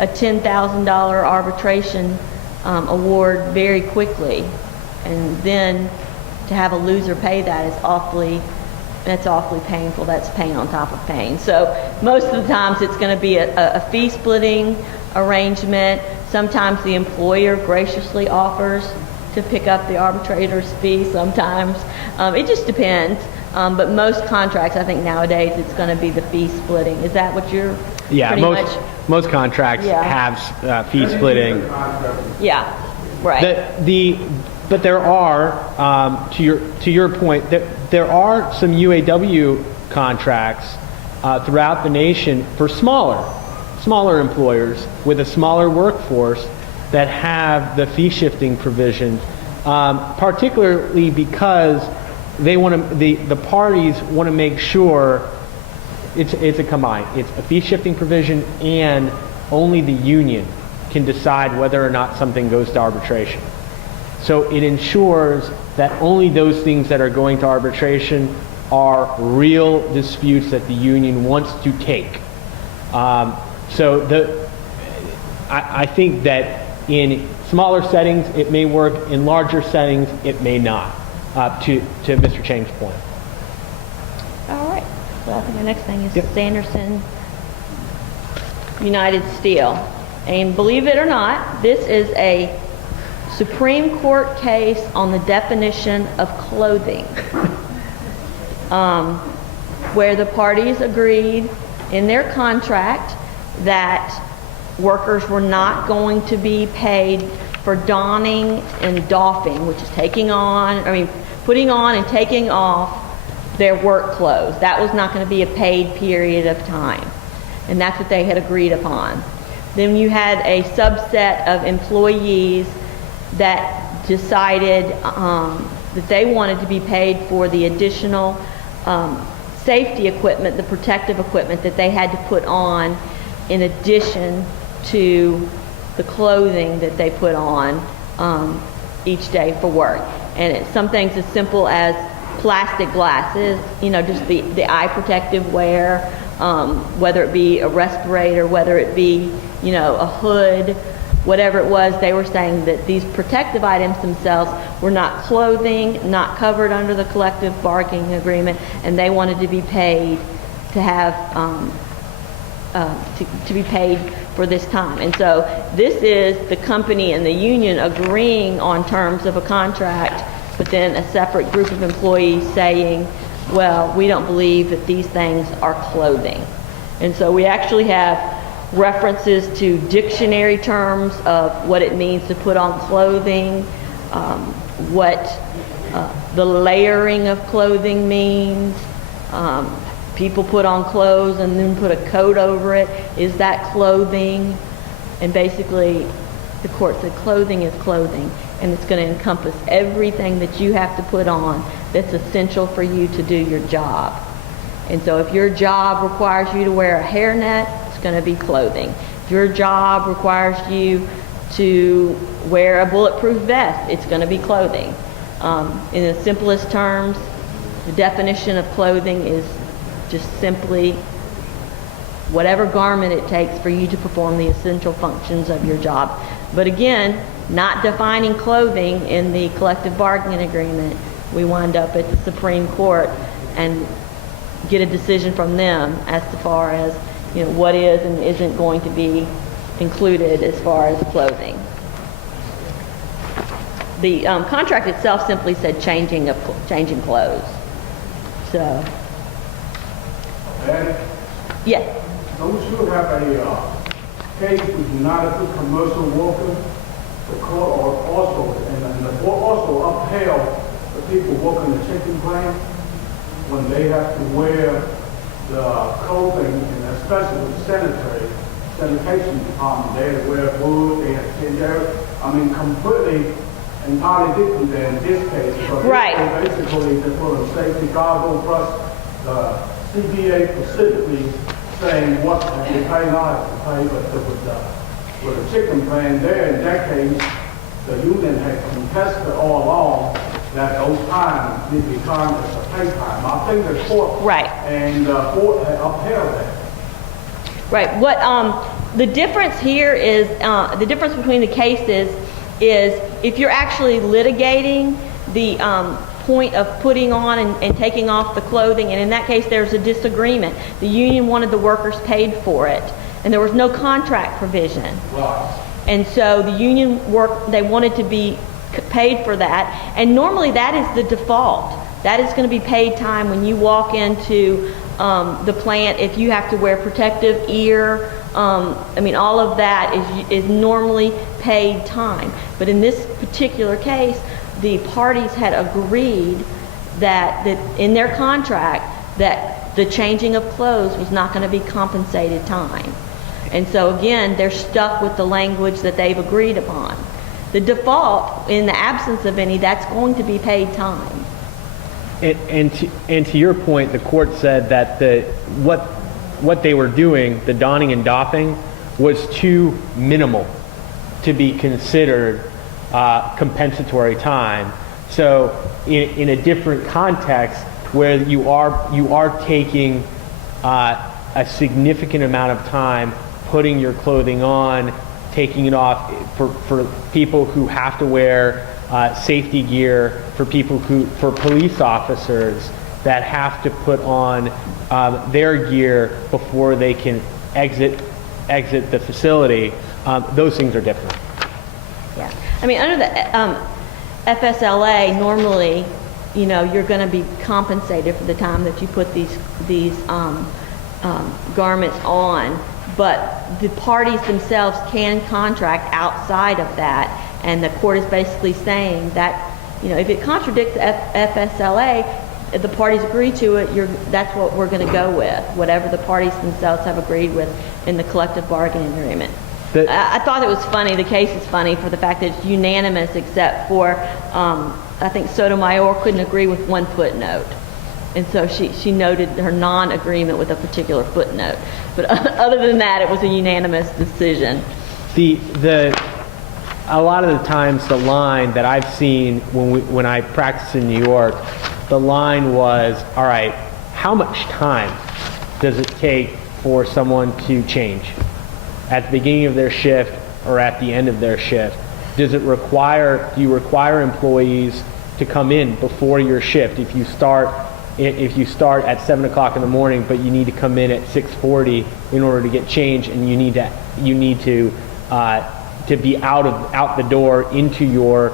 a $10,000 arbitration award very quickly. And then to have a loser pay that is awfully painful. That's pain on top of pain. So most of the times it's going to be a fee splitting arrangement. Sometimes the employer graciously offers to pick up the arbitrator's fee. Sometimes it just depends. But most contracts, I think nowadays, it's going to be the fee splitting. Is that what you're? Yeah, pretty most contracts Yeah. have fee splitting. Yeah, right. But there are, to your point, there are some UAW contracts throughout the nation for smaller employers with a smaller workforce that have the fee shifting provision, particularly because they want to, the parties want to make sure it's a combined. It's a fee shifting provision, and only the union can decide whether or not something goes to arbitration. So it ensures that only those things that are going to arbitration are real disputes that the union wants to take. I think that in smaller settings it may work, in larger settings it may not, to Mr. Chang's point. All right. So I think the next thing is Yep. Sanderson United Steel. And believe it or not, this is a Supreme Court case on the definition of clothing, where the parties agreed in their contract that workers were not going to be paid for donning and doffing, which is putting on and taking off their work clothes. That was not going to be a paid period of time. And that's what they had agreed upon. Then you had a subset of employees that decided that they wanted to be paid for the additional safety equipment, the protective equipment that they had to put on in addition to the clothing that they put on each day for work. And it's some things as simple as plastic glasses, just the eye protective wear, whether it be a respirator, whether it be, a hood, whatever it was. They were saying that these protective items themselves were not clothing, not covered under the collective bargaining agreement, and they wanted to be paid to have to be paid for this time. And so this is the company and the union agreeing on terms of a contract, but then a separate group of employees saying, well, we don't believe that these things are clothing. And so we actually have references to dictionary terms of what it means to put on clothing, what the layering of clothing means. People put on clothes and then put a coat over it. Is that clothing? And basically, the court said clothing is clothing, and it's going to encompass everything that you have to put on that's essential for you to do your job. And so if your job requires you to wear a hairnet, it's going to be clothing. If your job requires you to wear a bulletproof vest, it's going to be clothing. In the simplest terms, the definition of clothing is just simply whatever garment it takes for you to perform the essential functions of your job. But again, not defining clothing in the collective bargaining agreement, we wind up at the Supreme Court and get a decision from them as far as what is and isn't going to be included as far as clothing. The contract itself simply said changing clothes. So, And yes. don't we should have a case with United Commercial Workers, the court also upheld the people working the chicken plant when they have to wear the clothing, and especially the sanitation department. They had to wear wood, they had to change everything. Completely, entirely different than this case. Because Right. this case basically, just for the safety guard plus the CBA specifically saying what they pay not to pay, but with the chicken plan there, in that case, the union had contested all along that those times need to be timed as a pay time. I think the court Right. and court had upheld that. Right. What the difference here is, the difference between the cases is if you're actually litigating the point of putting on and taking off the clothing, and in that case there's a disagreement. The union wanted the workers paid for it, and there was no contract provision. Right. And so the union they wanted to be paid for that, and normally that is the default. That is going to be paid time when you walk into the plant. If you have to wear protective ear, I mean, all of that is normally paid time. But in this particular case, the parties had agreed that in their contract that the changing of clothes was not going to be compensated time. And so again, they're stuck with the language that they've agreed upon. The default, in the absence of any, that's going to be paid time. And to your point, the court said that what they were doing, the donning and doffing, was too minimal to be considered compensatory time. So in a different context, where you are taking a significant amount of time putting your clothing on, taking it off, for people who have to wear safety gear, for police officers that have to put on their gear before they can exit the facility, those things are different. Yeah. I mean, under the FSLA, normally, you're going to be compensated for the time that you put these garments on, but the parties themselves can contract outside of that, and the court is basically saying that, if it contradicts the FSLA, if the parties agree to it, that's what we're going to go with, whatever the parties themselves have agreed with in the collective bargaining agreement. I thought it was funny, the case is funny for the fact that it's unanimous except for, I think Sotomayor couldn't agree with one footnote. And so she noted her non-agreement with a particular footnote. But other than that, it was a unanimous decision. A lot of the times, the line that I've seen when I practiced in New York, the line was, all right, how much time does it take for someone to change? At the beginning of their shift or at the end of their shift? Do you require employees to come in before your shift? If you start at 7 o'clock in the morning, but you need to come in at 6:40 in order to get changed, and you need to be out the door into your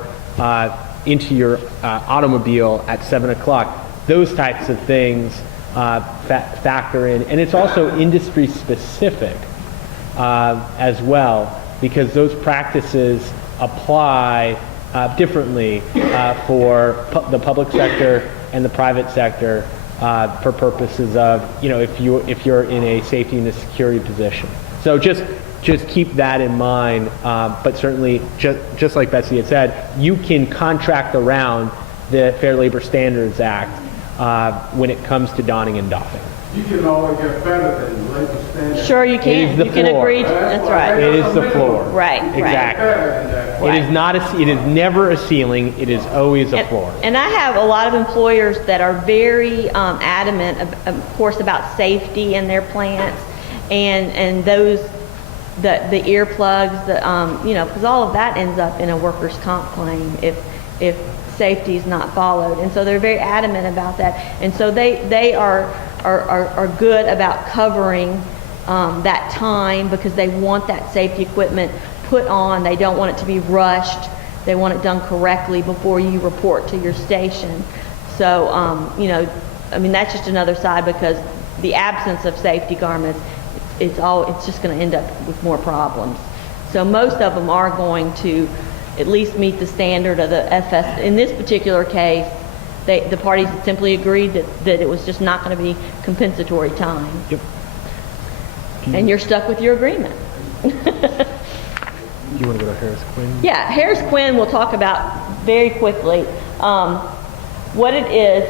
automobile at 7 o'clock. Those types of things factor in, and it's also industry specific as well, because those practices apply differently for the public sector and the private sector for purposes of, if you're in a safety and a security position. So just keep that in mind, but certainly, just like Betsey had said, you can contract around the Fair Labor Standards Act when it comes to donning and doffing. You can always get better than labor standards. Sure, you It can. is the You can floor. agree. That's right. It is the floor. Right, Exactly. Right. It is not it is never a ceiling. It is always a floor. And I have a lot of employers that are very adamant, of course, about safety in their plants, and those the earplugs, because all of that ends up in a workers' comp claim if safety is not followed, and so they're very adamant about that, and so they are good about covering that time because they want that safety equipment put on. They don't want it to be rushed. They want it done correctly before you report to your station. So, that's just another side, because the absence of safety garments, it's just going to end up with more problems. So most of them are going to at least meet the standard of the FS. In this particular case, the parties had simply agreed that it was just not going to be compensatory time. Yep. And you're stuck with your agreement. you want to go to Harris Quinn? Yeah, Harris Quinn we'll talk about very quickly. What it is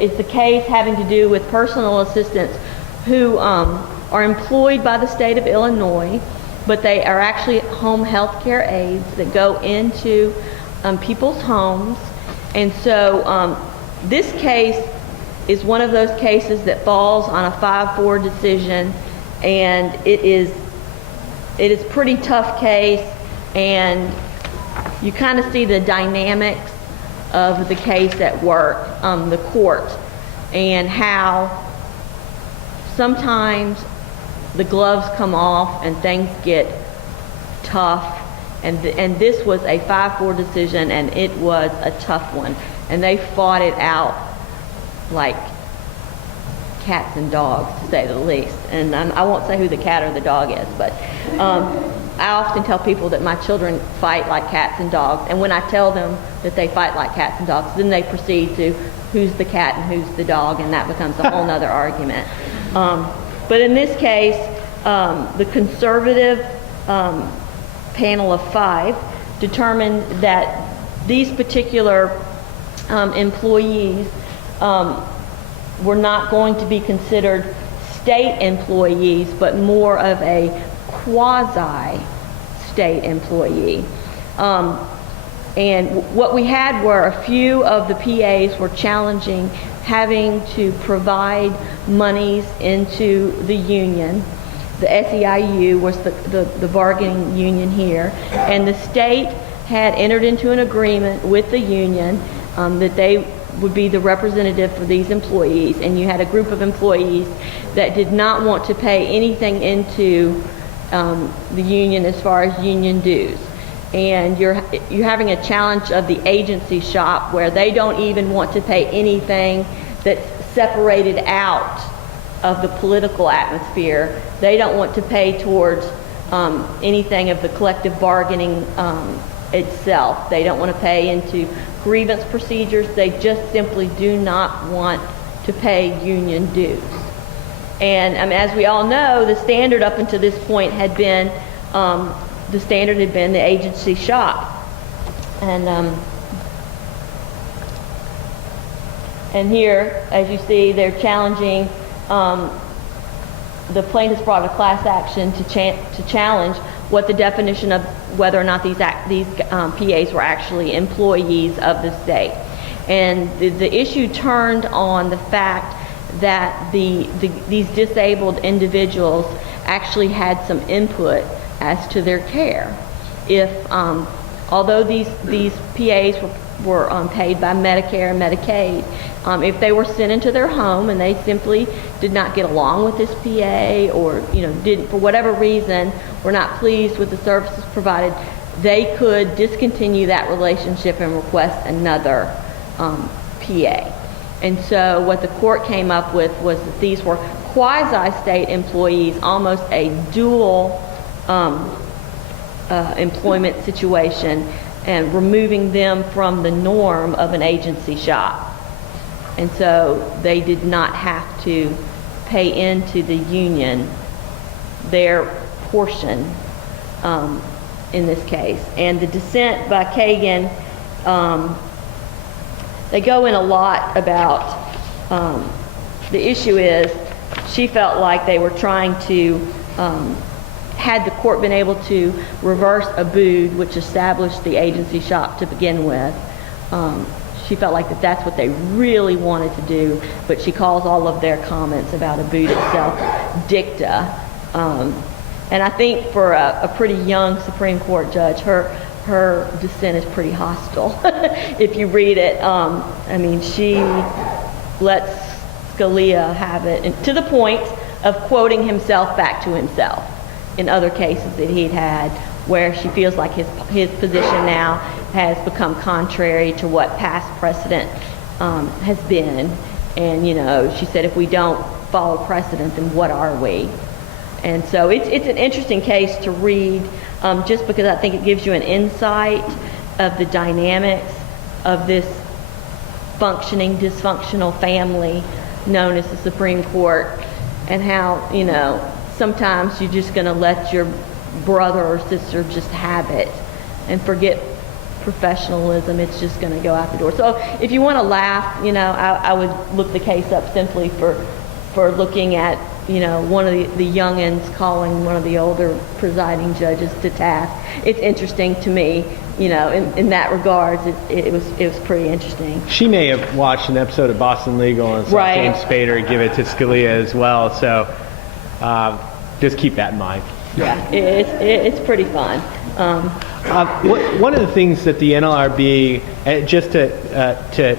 it's a case having to do with personal assistants who are employed by the state of Illinois, but they are actually home health care aides that go into people's homes. And so this case is one of those cases that falls on a 5-4 decision, and it is pretty tough case, and you kind of see the dynamics of the case at work, the court, and how sometimes the gloves come off and things get tough, and this was a 5-4 decision, and it was a tough one, and they fought it out like cats and dogs, to say the least. And I won't say who the cat or the dog is, but I often tell people that my children fight like cats and dogs, and when I tell them that they fight like cats and dogs, then they proceed to who's the cat and who's the dog, and that becomes a whole nother argument. But in this case, the conservative panel of 5 determined that these particular employees were not going to be considered state employees, but more of a quasi-state employee. And what we had were a few of the PAs were challenging having to provide monies into the union. The SEIU was the bargaining union here, and the state had entered into an agreement with the union that they would be the representative for these employees, and you had a group of employees that did not want to pay anything into the union as far as union dues. And you're having a challenge of the agency shop where they don't even want to pay anything that's separated out of the political atmosphere. They don't want to pay towards anything of the collective bargaining itself. They don't want to pay into grievance procedures. They just simply do not want to pay union dues. And as we all know, the standard up until this point had been the agency shop. And here, as you see, they're challenging, the plaintiffs brought a class action to challenge what the definition of whether or not these PAs were actually employees of the state. And the issue turned on the fact that these disabled individuals actually had some input as to their care. Although these PAs were paid by Medicare and Medicaid, if they were sent into their home and they simply did not get along with this PA, or didn't, for whatever reason, were not pleased with the services provided, they could discontinue that relationship and request another PA. And so what the court came up with was that these were quasi-state employees, almost a dual employment situation, and removing them from the norm of an agency shop. And so they did not have to pay into the union their portion in this case. And the dissent by Kagan, they go in a lot about, the issue is, she felt like they were trying to, had the court been able to reverse Abood, which established the agency shop to begin with, she felt like that's what they really wanted to do, but she calls all of their comments about Abood itself dicta. And I think for a pretty young Supreme Court judge, her dissent is pretty hostile. If you read it, she lets Scalia have it, and to the point of quoting himself back to himself in other cases that he'd had, where she feels like his position now has become contrary to what past precedent has been. And she said, if we don't follow precedent, then what are we? And so it's an interesting case to read, just because I think it gives you an insight of the dynamics of this functioning, dysfunctional family known as the Supreme Court, and how, sometimes you're just going to let your brother or sister just have it and forget professionalism. It's just going to go out the door. So if you want to laugh, I would look the case up simply for looking at, one of the youngins calling one of the older presiding judges to task. It's interesting to me, in that regards. It was pretty interesting. She may have watched an episode of Boston Legal and saw Right. James Spader give it to Scalia as well. So just keep that in mind. Yeah, it's pretty fun. One of the things that the NLRB, just to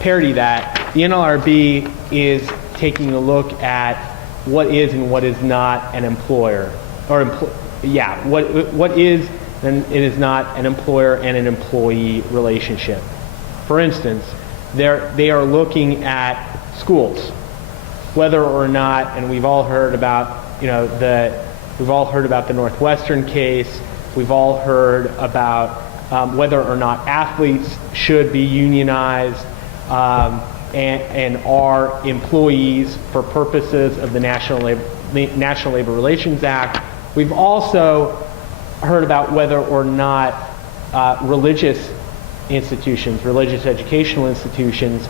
parody that, the NLRB is taking a look at what is and what is not an employer, or what is and it is not an employer and an employee relationship. For instance, they are looking at schools, whether or not, and we've all heard about the Northwestern case. We've all heard about whether or not athletes should be unionized and are employees for purposes of the National Labor Relations Act. We've also heard about whether or not religious institutions, religious educational institutions,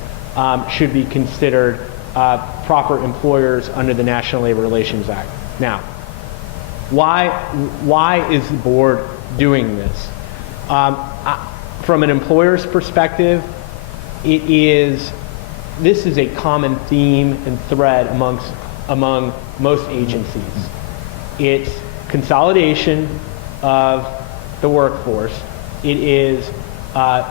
should be considered proper employers under the National Labor Relations Act. Now, why is the board doing this? From an employer's perspective, this is a common theme and thread among most agencies. It's consolidation of the workforce. It is a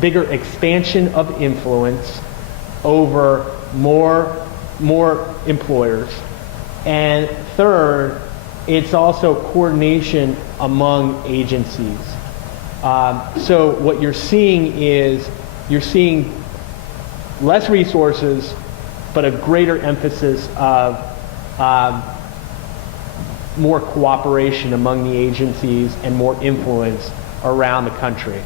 bigger expansion of influence over more employers. And third, it's also coordination among agencies. So what you're seeing is less resources, but a greater emphasis of more cooperation among the agencies and more influence around the country.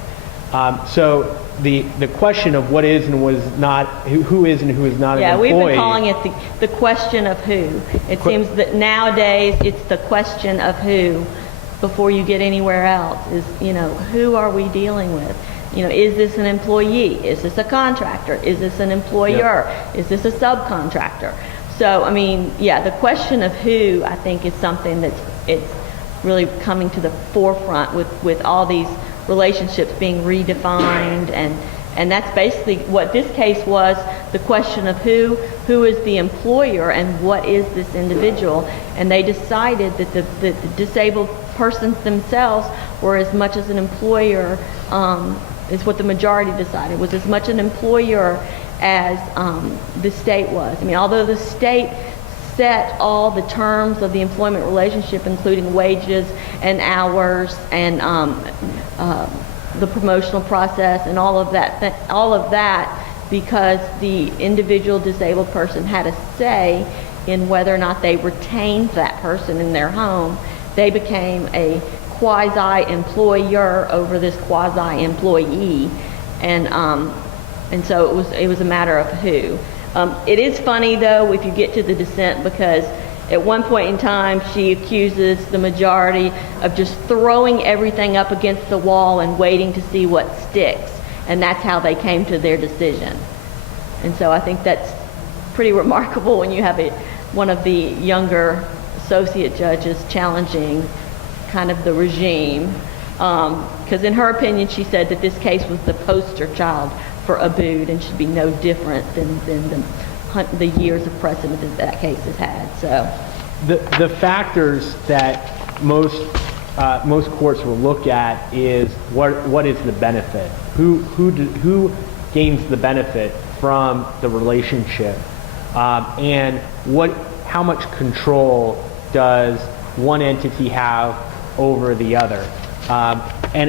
So the question of what is and what is not, who is and who is not an employee. Yeah, we've been calling it the question of who. It seems that nowadays it's the question of who before you get anywhere else. Is, who are we dealing with? Is this an employee? Is this a contractor? Is this an employer? Yep. Is this a subcontractor? So, the question of who, I think, is something it's really coming to the forefront with all these relationships being redefined, and that's basically what this case was, the question of who is the employer and what is this individual. And they decided that the disabled persons themselves were as much as an employer, is what the majority decided, was as much an employer as the state was. Although the state set all the terms of the employment relationship, including wages and hours and the promotional process and all of that, because the individual disabled person had a say in whether or not they retained that person in their home, they became a quasi-employer over this quasi-employee, and so it was a matter of who. It is funny, though, if you get to the dissent, because at one point in time she accuses the majority of just throwing everything up against the wall and waiting to see what sticks, and that's how they came to their decision. And so I think that's pretty remarkable when you have one of the younger associate judges challenging kind of the regime, because in her opinion she said that this case was the poster child for Abood and should be no different than the years of precedent that case has had. So the factors that most courts will look at is what is the benefit, who gains the benefit from the relationship, and how much control does one entity have over the other, and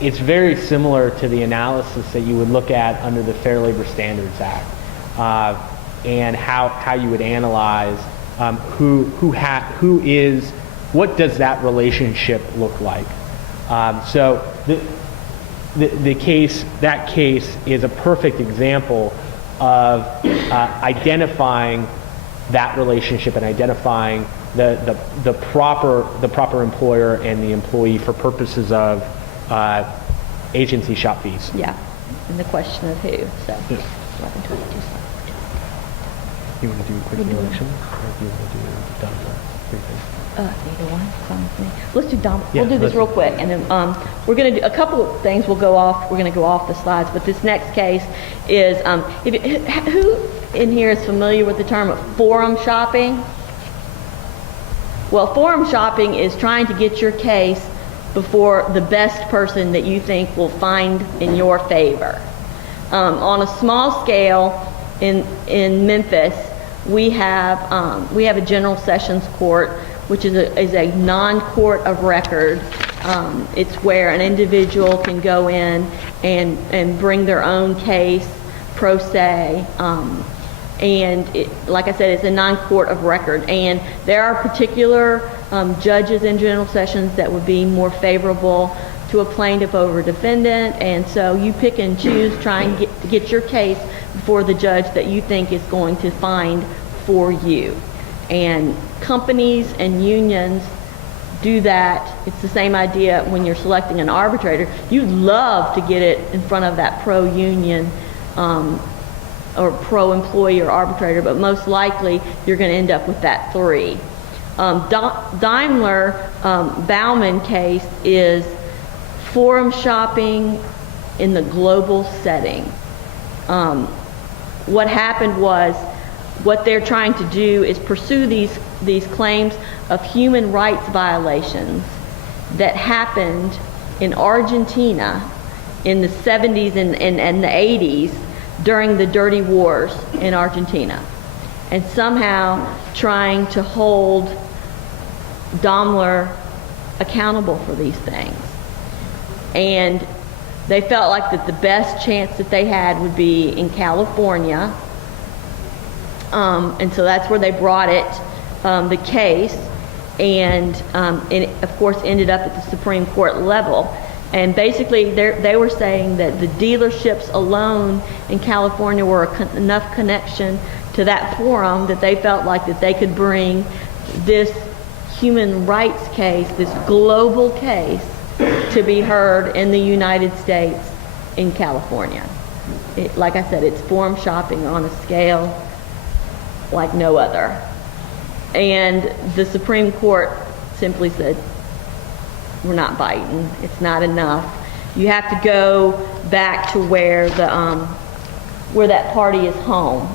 it's very similar to the analysis that you would look at under the Fair Labor Standards Act, and how you would analyze what does that relationship look like. So that case is a perfect example of identifying that relationship and identifying the proper employer and the employee for purposes of agency shop fees. Yeah, and the question of who, so. 11, 22, You want to do a quick election, or do you want to do done either one, fine with me. Let's do Dom, Yeah, we'll do this let's- real quick, and then, we're gonna do, a couple of things will go off, we're gonna go off the slides, but this next case is, who in here is familiar with the term of forum shopping? Well, forum shopping is trying to get your case before the best person that you think will find in your favor. On a small scale in Memphis, we have a general sessions court, which is a non-court of record. It's where an individual can go in and bring their own case pro se. And like I said, it's a non-court of record. And there are particular judges in general sessions that would be more favorable to a plaintiff over a defendant. And so you pick and choose, try and get your case before the judge that you think is going to find for you. And companies and unions do that. It's the same idea when you're selecting an arbitrator. You'd love to get it in front of that pro-union or pro-employee or arbitrator, but most likely you're going to end up with that 3. Daimler Bauman case is forum shopping in the global setting. What happened was, what they're trying to do is pursue these claims of human rights violations that happened in Argentina in the 70s and the 80s during the dirty wars in Argentina, and somehow trying to hold Daimler accountable for these things. And they felt like that the best chance that they had would be in California. And so that's where they brought it, the case, and it of course ended up at the Supreme Court level. And basically they were saying that the dealerships alone in California were enough connection to that forum that they felt like that they could bring this human rights case, this global case, to be heard in the United States in California. Like I said, it's forum shopping on a scale like no other. And the Supreme Court simply said, we're not biting. It's not enough. You have to go back to where that party is home.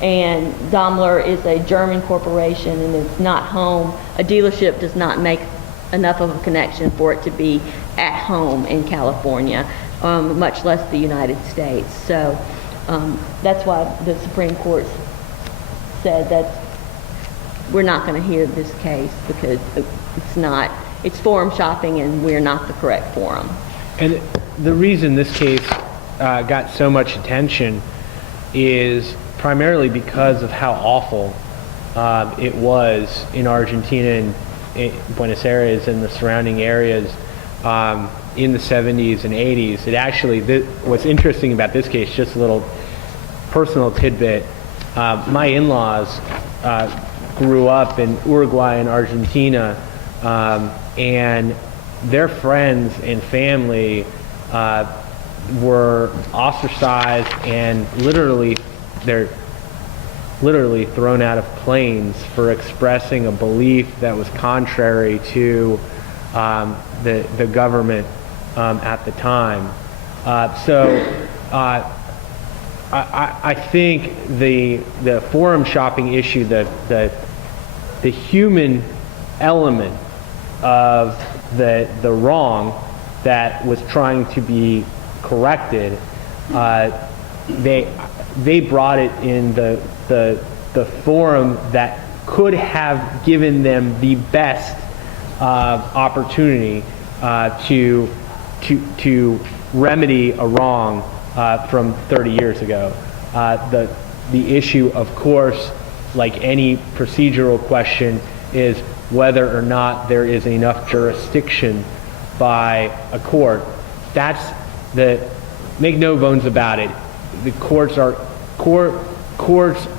And Daimler is a German corporation, and it's not home. A dealership does not make enough of a connection for it to be at home in California, much less the United States. So that's why the Supreme Court said that we're not going to hear this case because it's forum shopping and we're not the correct forum. And the reason this case got so much attention is primarily because of how awful it was in Argentina and in Buenos Aires and the surrounding areas in the 70s and 80s. It actually, what's interesting about this case, just a little personal tidbit, my in-laws grew up in Uruguay and Argentina, and their friends and family were ostracized and they're literally thrown out of planes for expressing a belief that was contrary to the government at the time. I think the forum shopping issue, the human element of the wrong that was trying to be corrected, they brought it in the forum that could have given them the best opportunity to remedy a wrong from 30 years ago. The issue, of course, like any procedural question, is whether or not there is enough jurisdiction by a court. Make no bones about it. The courts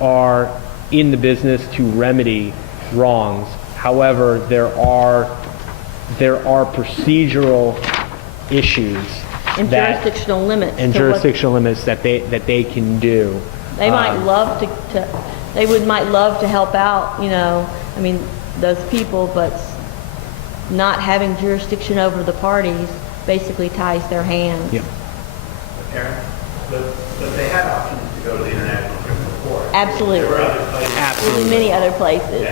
are in the business to remedy wrongs. However, there are procedural issues And jurisdictional limits. and to what- jurisdictional limits that they can do. They might love might love to help out, I mean, those people, but not having jurisdiction over the parties basically ties their hands. Yeah. Aaron, but they had options to go to the International Criminal Court. Absolutely. There were other places. There's many other places.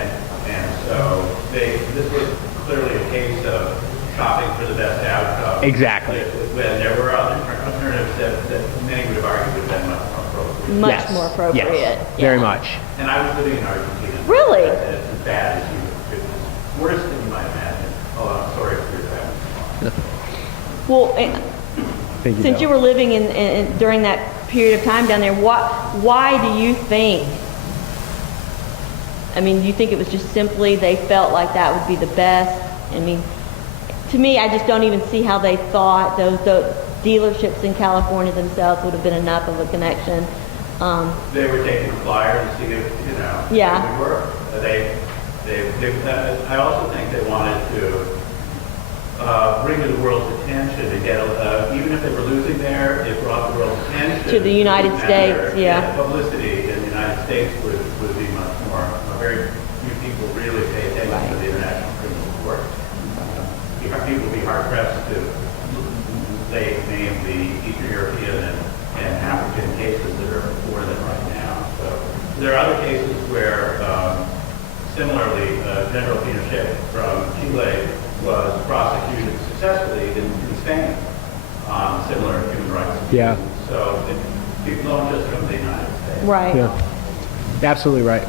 And so this was clearly a case of shopping for the best outcome. Exactly. When there were other alternatives that many would have argued would have been much more appropriate. Much Yes. more appropriate. Yes. Very Yeah. much. And I was living in Argentina. Really? And it's as bad as you could, it's worse than you might imagine. Oh, I'm sorry for your family. Well, Thank you, since Bill. you were living in during that period of time down there, why do you think? I mean, do you think it was just simply they felt like that would be the best? I mean, to me, I just don't even see how they thought those dealerships in California themselves would have been enough of a connection. They were taking a flyer to see if, Yeah. if we were. I also think they wanted to bring to the world's attention to get, even if they were losing there, it brought the world's attention To the United the States, matter. yeah. Publicity in the United States would be much more. Very few people really pay attention to the International Criminal Court. People would be hard pressed to name the Eastern European and African cases that are before them right now. So there are other cases where, similarly, General Pinochet from Chile was prosecuted successfully in Spain on similar human rights abuses. Yeah. So people don't just come to the United States. Right. Yeah. Absolutely right.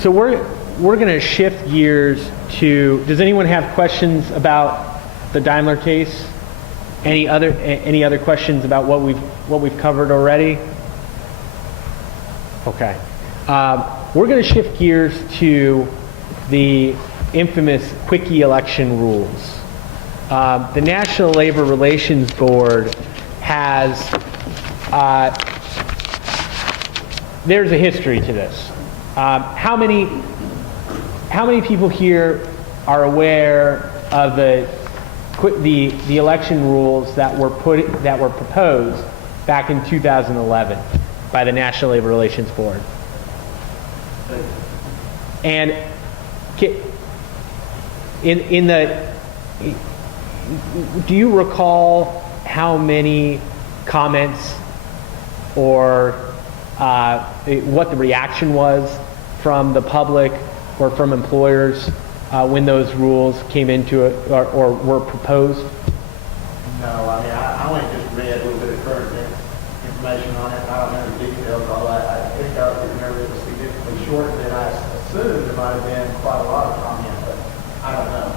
So we're going to shift gears to, does anyone have questions about the Daimler case? Any other questions about what we've covered already? Okay. We're going to shift gears to the infamous quickie election rules. The National Labor Relations Board has, there's a history to this. How many people here are aware of the election rules that were proposed back in 2011 by the National Labor Relations Board? And do you recall how many comments or what the reaction was from the public or from employers when those rules came into it or were proposed? No, I mean, I only just read a little bit of current information on it. I don't know the details of all that. I think I remember it was significantly shorter than I assumed. There might have been quite a lot of comment, but I don't know.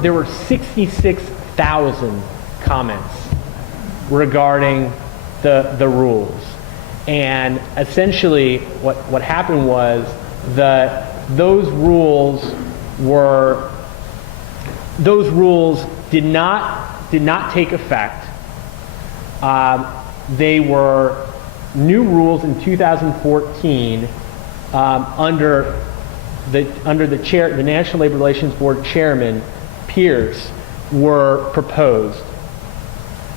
There were 66,000 comments regarding the rules. And essentially what happened was those rules did not take effect. They were new rules in 2014 under the National Labor Relations Board Chairman Pierce were proposed.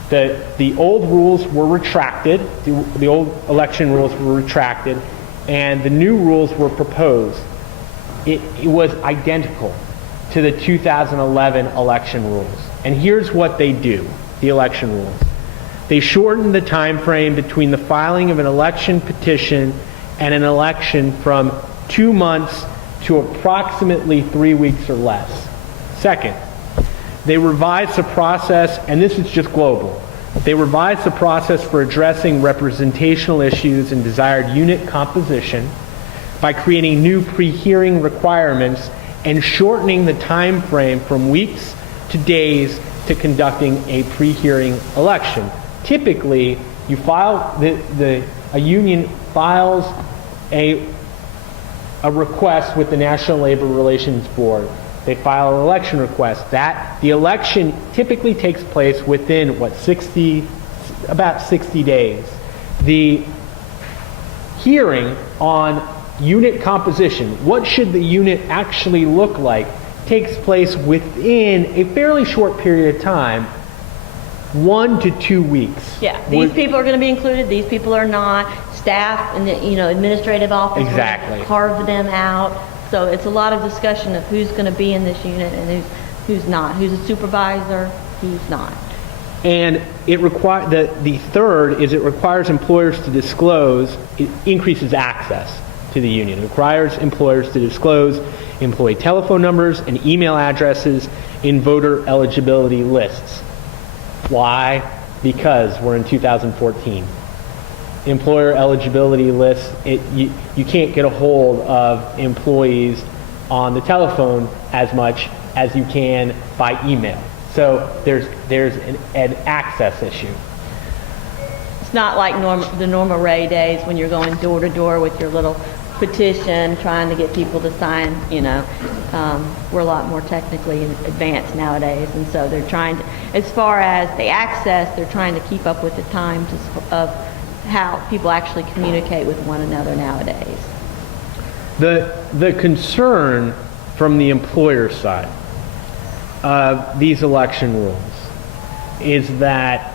The old rules were retracted. The old election rules were retracted, and the new rules were proposed. It was identical to the 2011 election rules. And here's what they do, the election rules. They shorten the time frame between the filing of an election petition and an election from 2 months to approximately 3 weeks or less. Second, they revise the process, and this is just global. They revise the process for addressing representational issues and desired unit composition by creating new pre-hearing requirements and shortening the time frame from weeks to days to conducting a pre-hearing election. Typically, you file a union files a request with the National Labor Relations Board. They file an election request. The election typically takes place within about 60 days. The hearing on unit composition, what should the unit actually look like, takes place within a fairly short period of time, 1 to 2 weeks. Yeah, these people are going to be included, these people are not. Staff and the, administrative office. Exactly. will carve them out. So it's a lot of discussion of who's going to be in this unit and who's not. Who's a supervisor, who's not. And the third is it requires employers to disclose, it increases access to the union. It requires employers to disclose employee telephone numbers and email addresses in voter eligibility lists. Why? Because we're in 2014. Employer eligibility lists, you can't get a hold of employees on the telephone as much as you can by email. So there's an access issue. It's not like the normal Ray days when you're going door to door with your little petition trying to get people to sign. We're a lot more technically advanced nowadays, and so they're trying to, as far as the access, they're trying to keep up with the times of how people actually communicate with one another nowadays. The concern from the employer side of these election rules is that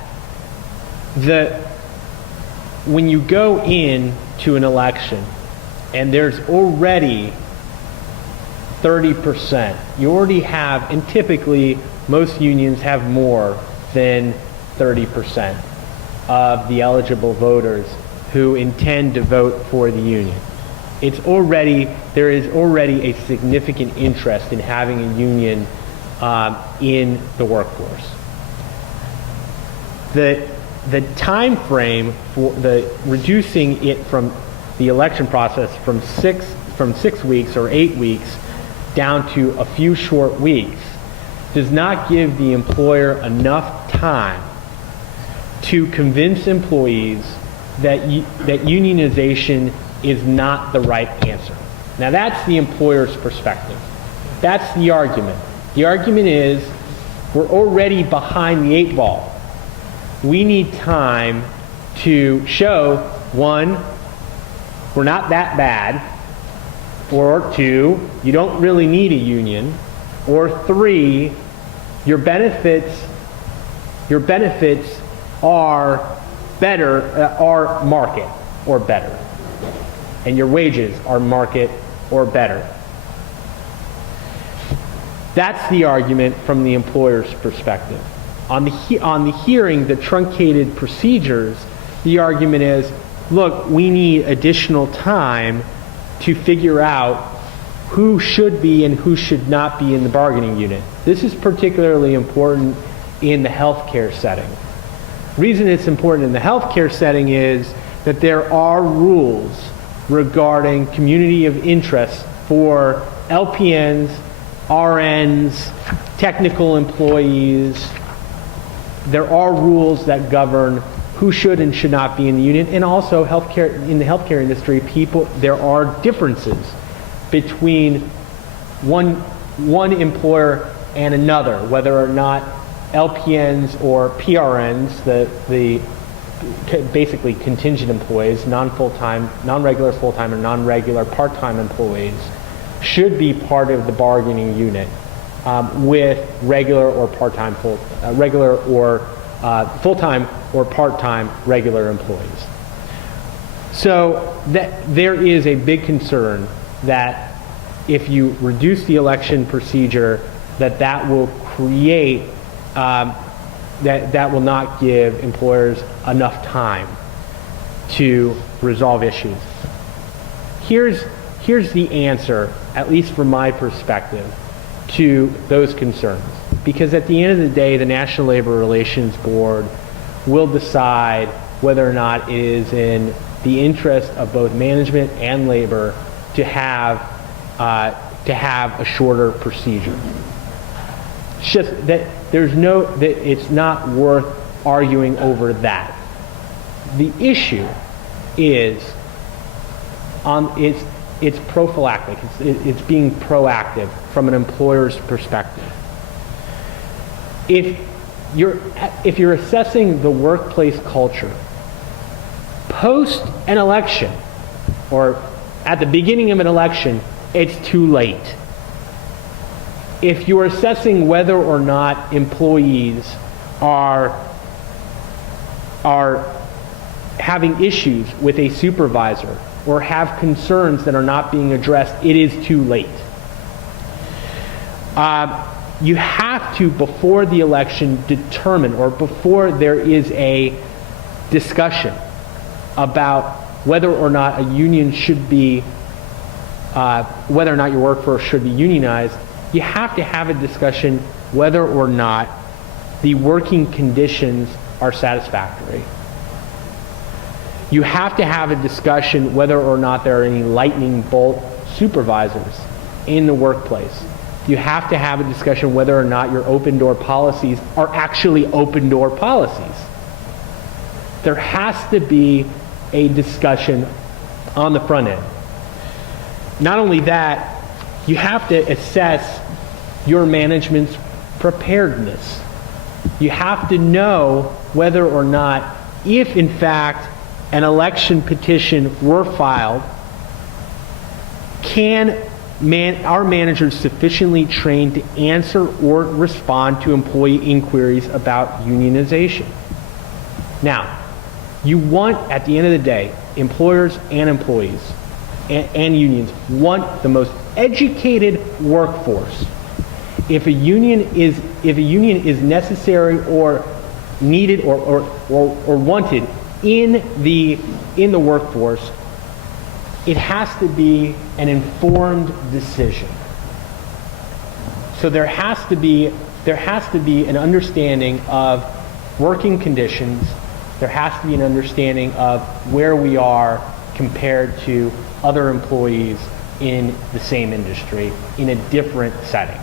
when you go in to an election and there's already 30%, you already have, and typically most unions have more than 30% of the eligible voters who intend to vote for the union. There is already a significant interest in having a union in the workforce. The time frame for reducing it from the election process from 6 weeks or 8 weeks down to a few short weeks does not give the employer enough time to convince employees that unionization is not the right answer. Now that's the employer's perspective. That's the argument. The argument is we're already behind the 8 ball. We need time to show, 1, we're not that bad, or 2, you don't really need a union, or 3, your benefits are better, are market or better, and your wages are market or better. That's the argument from the employer's perspective. On the hearing, the truncated procedures, the argument is, look, we need additional time to figure out who should be and who should not be in the bargaining unit. This is particularly important in the healthcare setting. The reason it's important in the healthcare setting is that there are rules regarding community of interest for LPNs, RNs, technical employees. There are rules that govern who should and should not be in the union, and also in the healthcare industry, there are differences between one employer and another, whether or not LPNs or PRNs, the basically contingent employees, non-regular full-time or non-regular part-time employees, should be part of the bargaining unit with regular or part-time full-time or part-time regular employees. So there is a big concern that if you reduce the election procedure, that will create that will not give employers enough time to resolve issues. Here's the answer, at least from my perspective, to those concerns. Because at the end of the day, the National Labor Relations Board will decide whether or not it is in the interest of both management and labor to have a shorter procedure. It's just that it's not worth arguing over that. The issue is it's prophylactic. It's being proactive from an employer's perspective. If you're assessing the workplace culture post an election, or at the beginning of an election, it's too late. If you're assessing whether or not employees are having issues with a supervisor or have concerns that are not being addressed, it is too late. You have to, before the election, determine, or before there is a discussion about whether or not a union should be, whether or not your workforce should be unionized, you have to have a discussion whether or not the working conditions are satisfactory. You have to have a discussion whether or not there are any lightning bolt supervisors in the workplace. You have to have a discussion whether or not your open door policies are actually open door policies. There has to be a discussion on the front end. Not only that, you have to assess your management's preparedness. You have to know whether or not, if in fact an election petition were filed, are managers sufficiently trained to answer or respond to employee inquiries about unionization? Now, you want, at the end of the day, employers and employees and unions want the most educated workforce. If a union is necessary or needed or wanted in the workforce, it has to be an informed decision. So there has to be an understanding of working conditions. There has to be an understanding of where we are compared to other employees in the same industry in a different setting.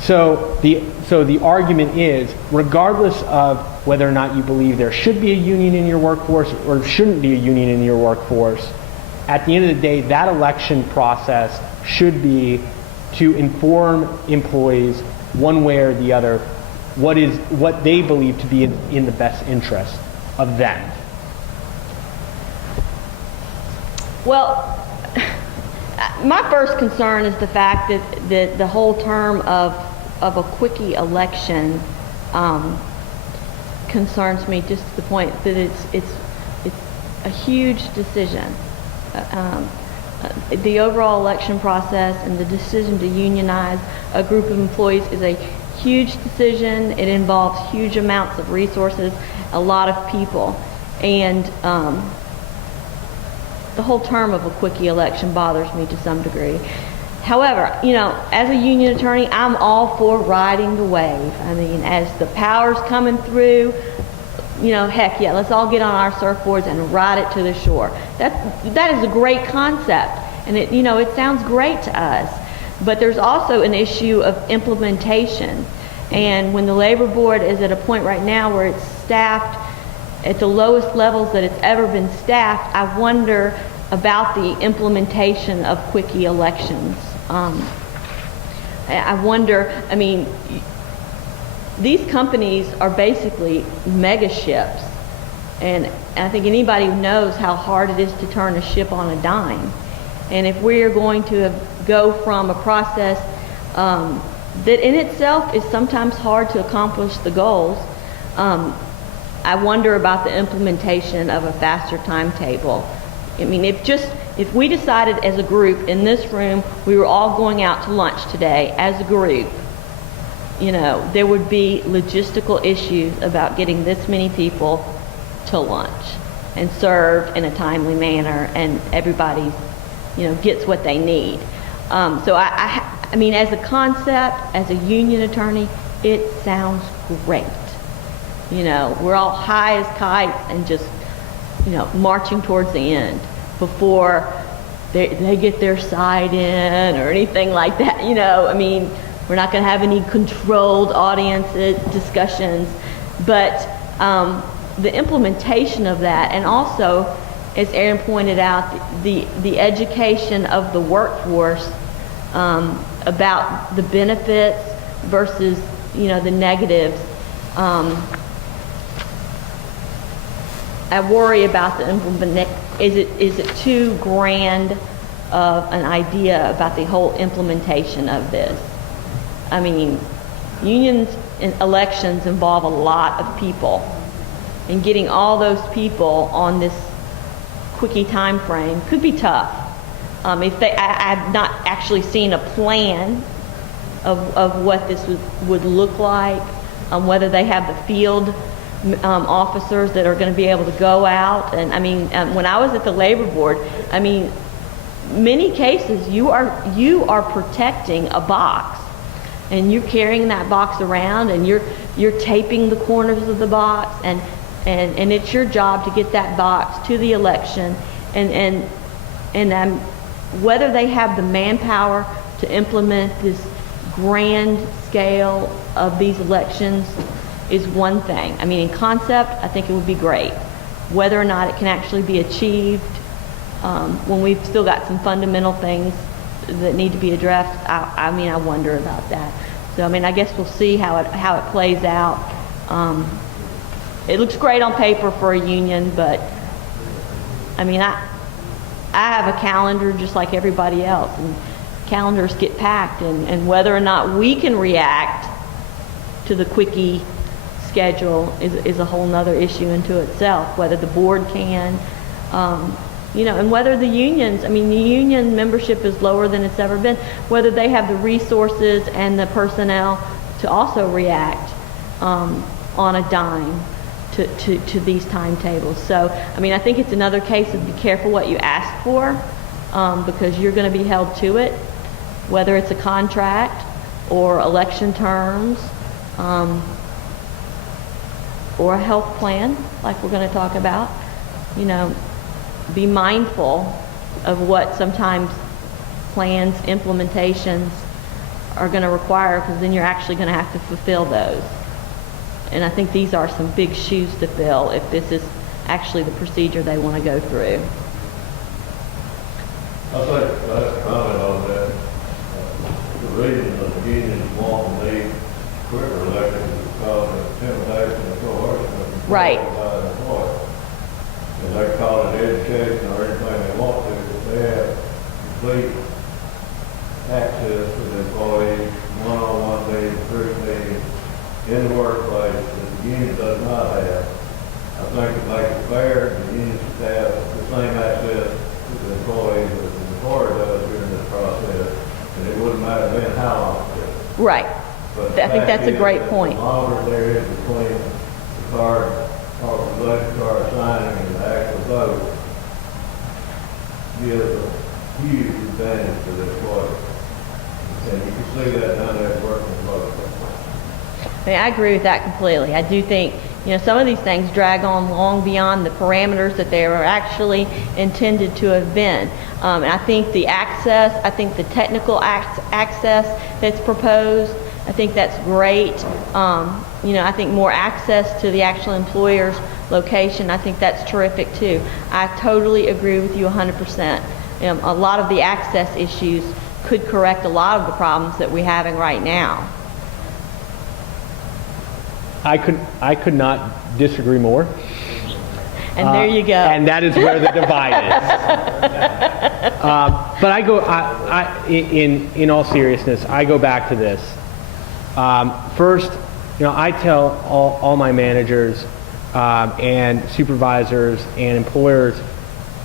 So the argument is, regardless of whether or not you believe there should be a union in your workforce or shouldn't be a union in your workforce, at the end of the day, that election process should be to inform employees one way or the other what they believe to be in the best interest of them. Well, my first concern is the fact that the whole term of a quickie election concerns me, just to the point that it's a huge decision. The overall election process and the decision to unionize a group of employees is a huge decision. It involves huge amounts of resources, a lot of people, and the whole term of a quickie election bothers me to some degree. However, as a union attorney, I'm all for riding the wave. I mean, as the power's coming through, heck yeah, let's all get on our surfboards and ride it to the shore. That is a great concept, and it sounds great to us. But there's also an issue of implementation. And when the labor board is at a point right now where it's staffed at the lowest levels that it's ever been staffed, I wonder about the implementation of quickie elections. I wonder, these companies are basically mega ships, and I think anybody knows how hard it is to turn a ship on a dime. And if we are going to go from a process that in itself is sometimes hard to accomplish the goals, I wonder about the implementation of a faster timetable. If we decided as a group in this room, we were all going out to lunch today as a group, there would be logistical issues about getting this many people to lunch and served in a timely manner, and everybody, gets what they need. So as a concept, as a union attorney, it sounds great. We're all high as kites and just, marching towards the end before they get their side in or anything like that. We're not going to have any controlled audience discussions, but the implementation of that, and also, as Aron pointed out, the education of the workforce about the benefits versus the negatives. I worry about the implementation. Is it too grand of an idea about the whole implementation of this. I mean, unions and elections involve a lot of people, and getting all those people on this quickie time frame could be tough. I've not actually seen a plan of what this would look like, whether they have the field officers that are going to be able to go out. And I mean, when I was at the labor board, I mean, many cases you are protecting a box, and you're carrying that box around, and you're taping the corners of the box, and it's your job to get that box to the election, and whether they have the manpower to implement this grand scale of these elections is one thing. I mean, in concept, I think it would be great. Whether or not it can actually be achieved, when we've still got some fundamental things that need to be addressed, I mean, I wonder about that. So, I mean, I guess we'll see how it plays out. It looks great on paper for a union, but I mean, I have a calendar just like everybody else, and calendars get packed, and whether or not we can react to the quickie schedule is a whole nother issue into itself. Whether the board can, and whether the unions, I mean, the union membership is lower than it's ever been, whether they have the resources and the personnel to also react on a dime to these timetables. So, I mean, I think it's another case of be careful what you ask for, because you're going to be held to it, whether it's a contract or election terms, or a health plan like we're going to talk about. Be mindful of what sometimes plans, implementations are going to require, because then you're actually going to have to fulfill those. And I think these are some big shoes to fill if this is actually the procedure they want to go through. I'd like to comment on that. The reason that the unions want to need quicker elections is because of intimidation and coercion. Right. And they call it education or anything they want to, but they have complete access to the employees, one-on-one meetings, group meetings, in the workplace that the union does not have. I think to make it fair, the unions should have the same access to the employees that the employer does during this process, and it wouldn't matter then how long it is. Right. But I think that's a great point. The longer there is between the card, or the election card signing and the actual vote, gives a huge advantage to the employer. And you can see that down there working both. I mean, I agree with that completely. I do think, some of these things drag on long beyond the parameters that they were actually intended to have been. And I think the access, I think the technical access that's proposed, I think that's great. I think more access to the actual employer's location, I think that's terrific too. I totally agree with you 100%. A lot of the access issues could correct a lot of the problems that we're having right now. I could not disagree more. And there you go. And that is where the divide is. But in all seriousness, I go back to this. First, I tell all my managers and supervisors and employers,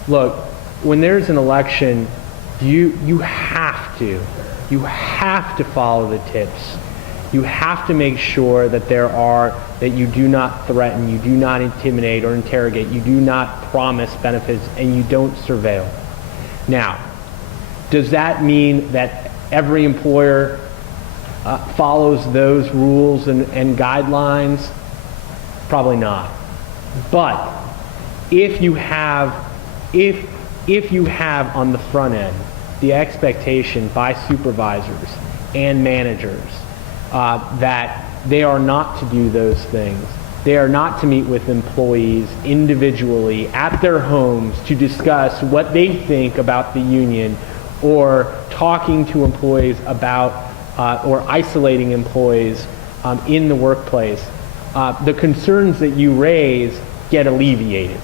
look, when there's an election, you have to follow the tips. You have to make sure that that you do not threaten, you do not intimidate or interrogate, you do not promise benefits, and you don't surveil. Now, does that mean that every employer follows those rules and guidelines? Probably not. But if you have on the front end the expectation by supervisors and managers that they are not to do those things, they are not to meet with employees individually at their homes to discuss what they think about the union, or talking to employees about or isolating employees in the workplace, the concerns that you raise get alleviated.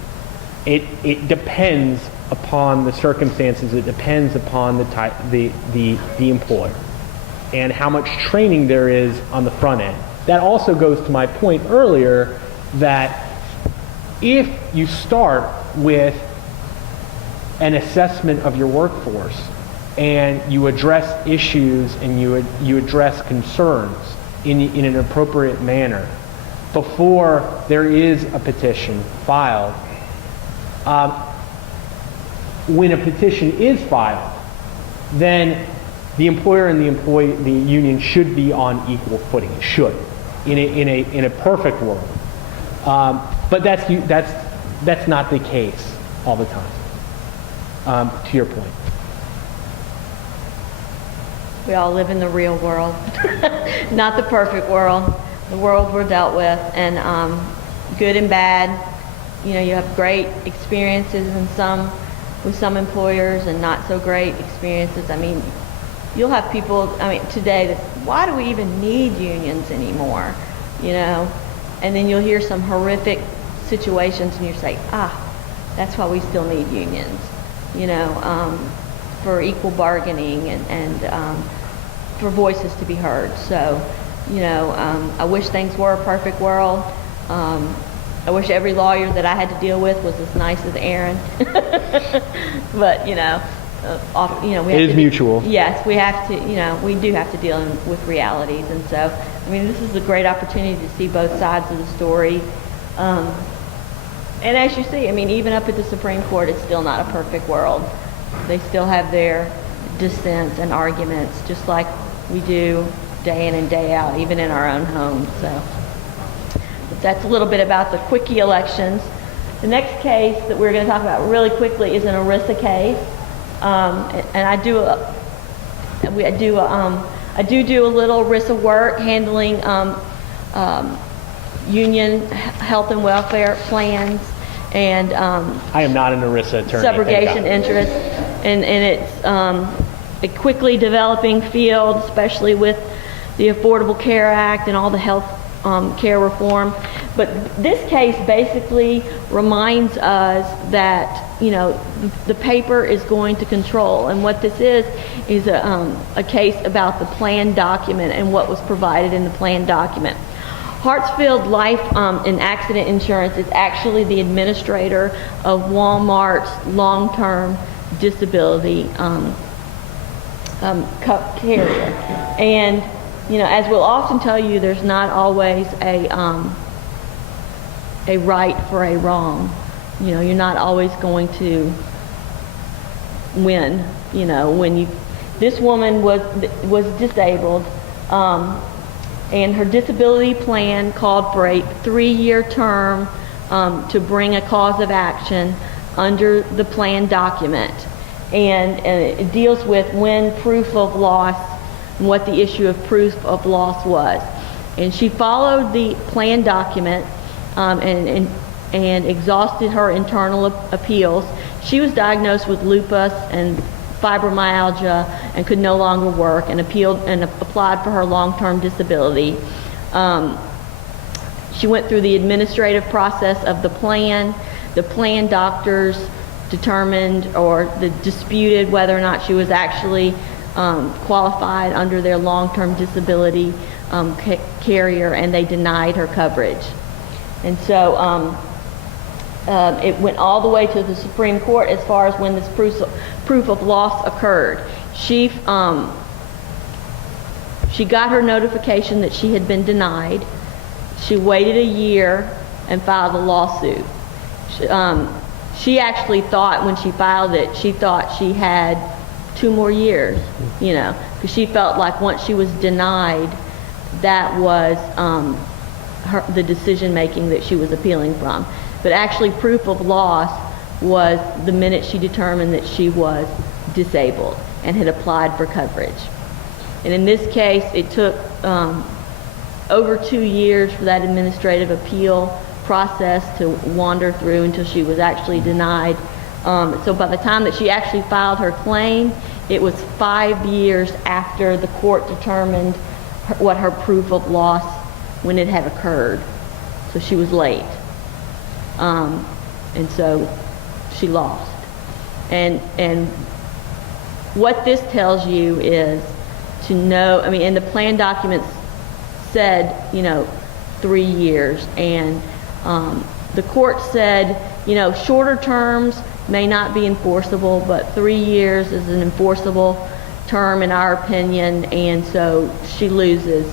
It depends upon the circumstances. It depends upon the employer and how much training there is on the front end. That also goes to my point earlier that if you start with an assessment of your workforce and you address issues and you address concerns in an appropriate manner before there is a petition filed, when a petition is filed, then the employer and the union should be on equal footing. It should, in a perfect world. But that's not the case all the time. To your point. We all live in the real world, not the perfect world, the world we're dealt with, and good and bad. You know, you have great experiences with some employers and not so great experiences. I mean, you'll have people, today, that, why do we even need unions anymore? You know, and then you'll hear some horrific situations and you say, that's why we still need unions, you know, for equal bargaining and for voices to be heard. So, you know, I wish things were a perfect world. I wish every lawyer that I had to deal with was as nice as Aron. But, you know, we have it is mutual. Yes, we have to, you know, we do have to deal with realities. And so, I mean, this is a great opportunity to see both sides of the story. And as you see, I mean, even up at the Supreme Court, it's still not a perfect world. They still have their dissents and arguments, just like we do day in and day out, even in our own homes. So that's a little bit about the quickie elections. The next case that we're going to talk about really quickly is an ERISA case. And I do a little ERISA work handling union health and welfare plans and I am not an ERISA attorney. Subrogation interest, and it's a quickly developing field, especially with the Affordable Care Act and all the health care reform. But this case basically reminds us that, you know, the paper is going to control, and what this is a case about the plan document and what was provided in the plan document. Hartsfield Life and Accident Insurance is actually the administrator of Walmart's long-term disability carrier. And, you know, as we'll often tell you, there's not always a right for a wrong. You know, you're not always going to win. You know, this woman was disabled, and her disability plan called for a 3-year term to bring a cause of action under the plan document, and it deals with when proof of loss and what the issue of proof of loss was. And she followed the plan document and exhausted her internal appeals. She was diagnosed with lupus and fibromyalgia and could no longer work, and appealed and applied for her long-term disability. She went through the administrative process of the plan. The plan doctors determined or disputed whether or not she was actually qualified under their long-term disability carrier, and they denied her coverage. And so it went all the way to the Supreme Court as far as when this proof of loss occurred. She got her notification that she had been denied. She waited a year and filed a lawsuit. She actually thought when she filed it, she thought she had 2 more years, you know, because she felt like once she was denied, that was the decision making that she was appealing from. But actually proof of loss was the minute she determined that she was disabled and had applied for coverage. And in this case, it took over 2 years for that administrative appeal process to wander through until she was actually denied. So by the time that she actually filed her claim, it was 5 years after the court determined what her proof of loss, when it had occurred. So she was late. And so she lost. And what this tells you is to know, I mean, and the plan documents said, 3 years, and the court said, shorter terms may not be enforceable, but 3 years is an enforceable term in our opinion, and so she loses.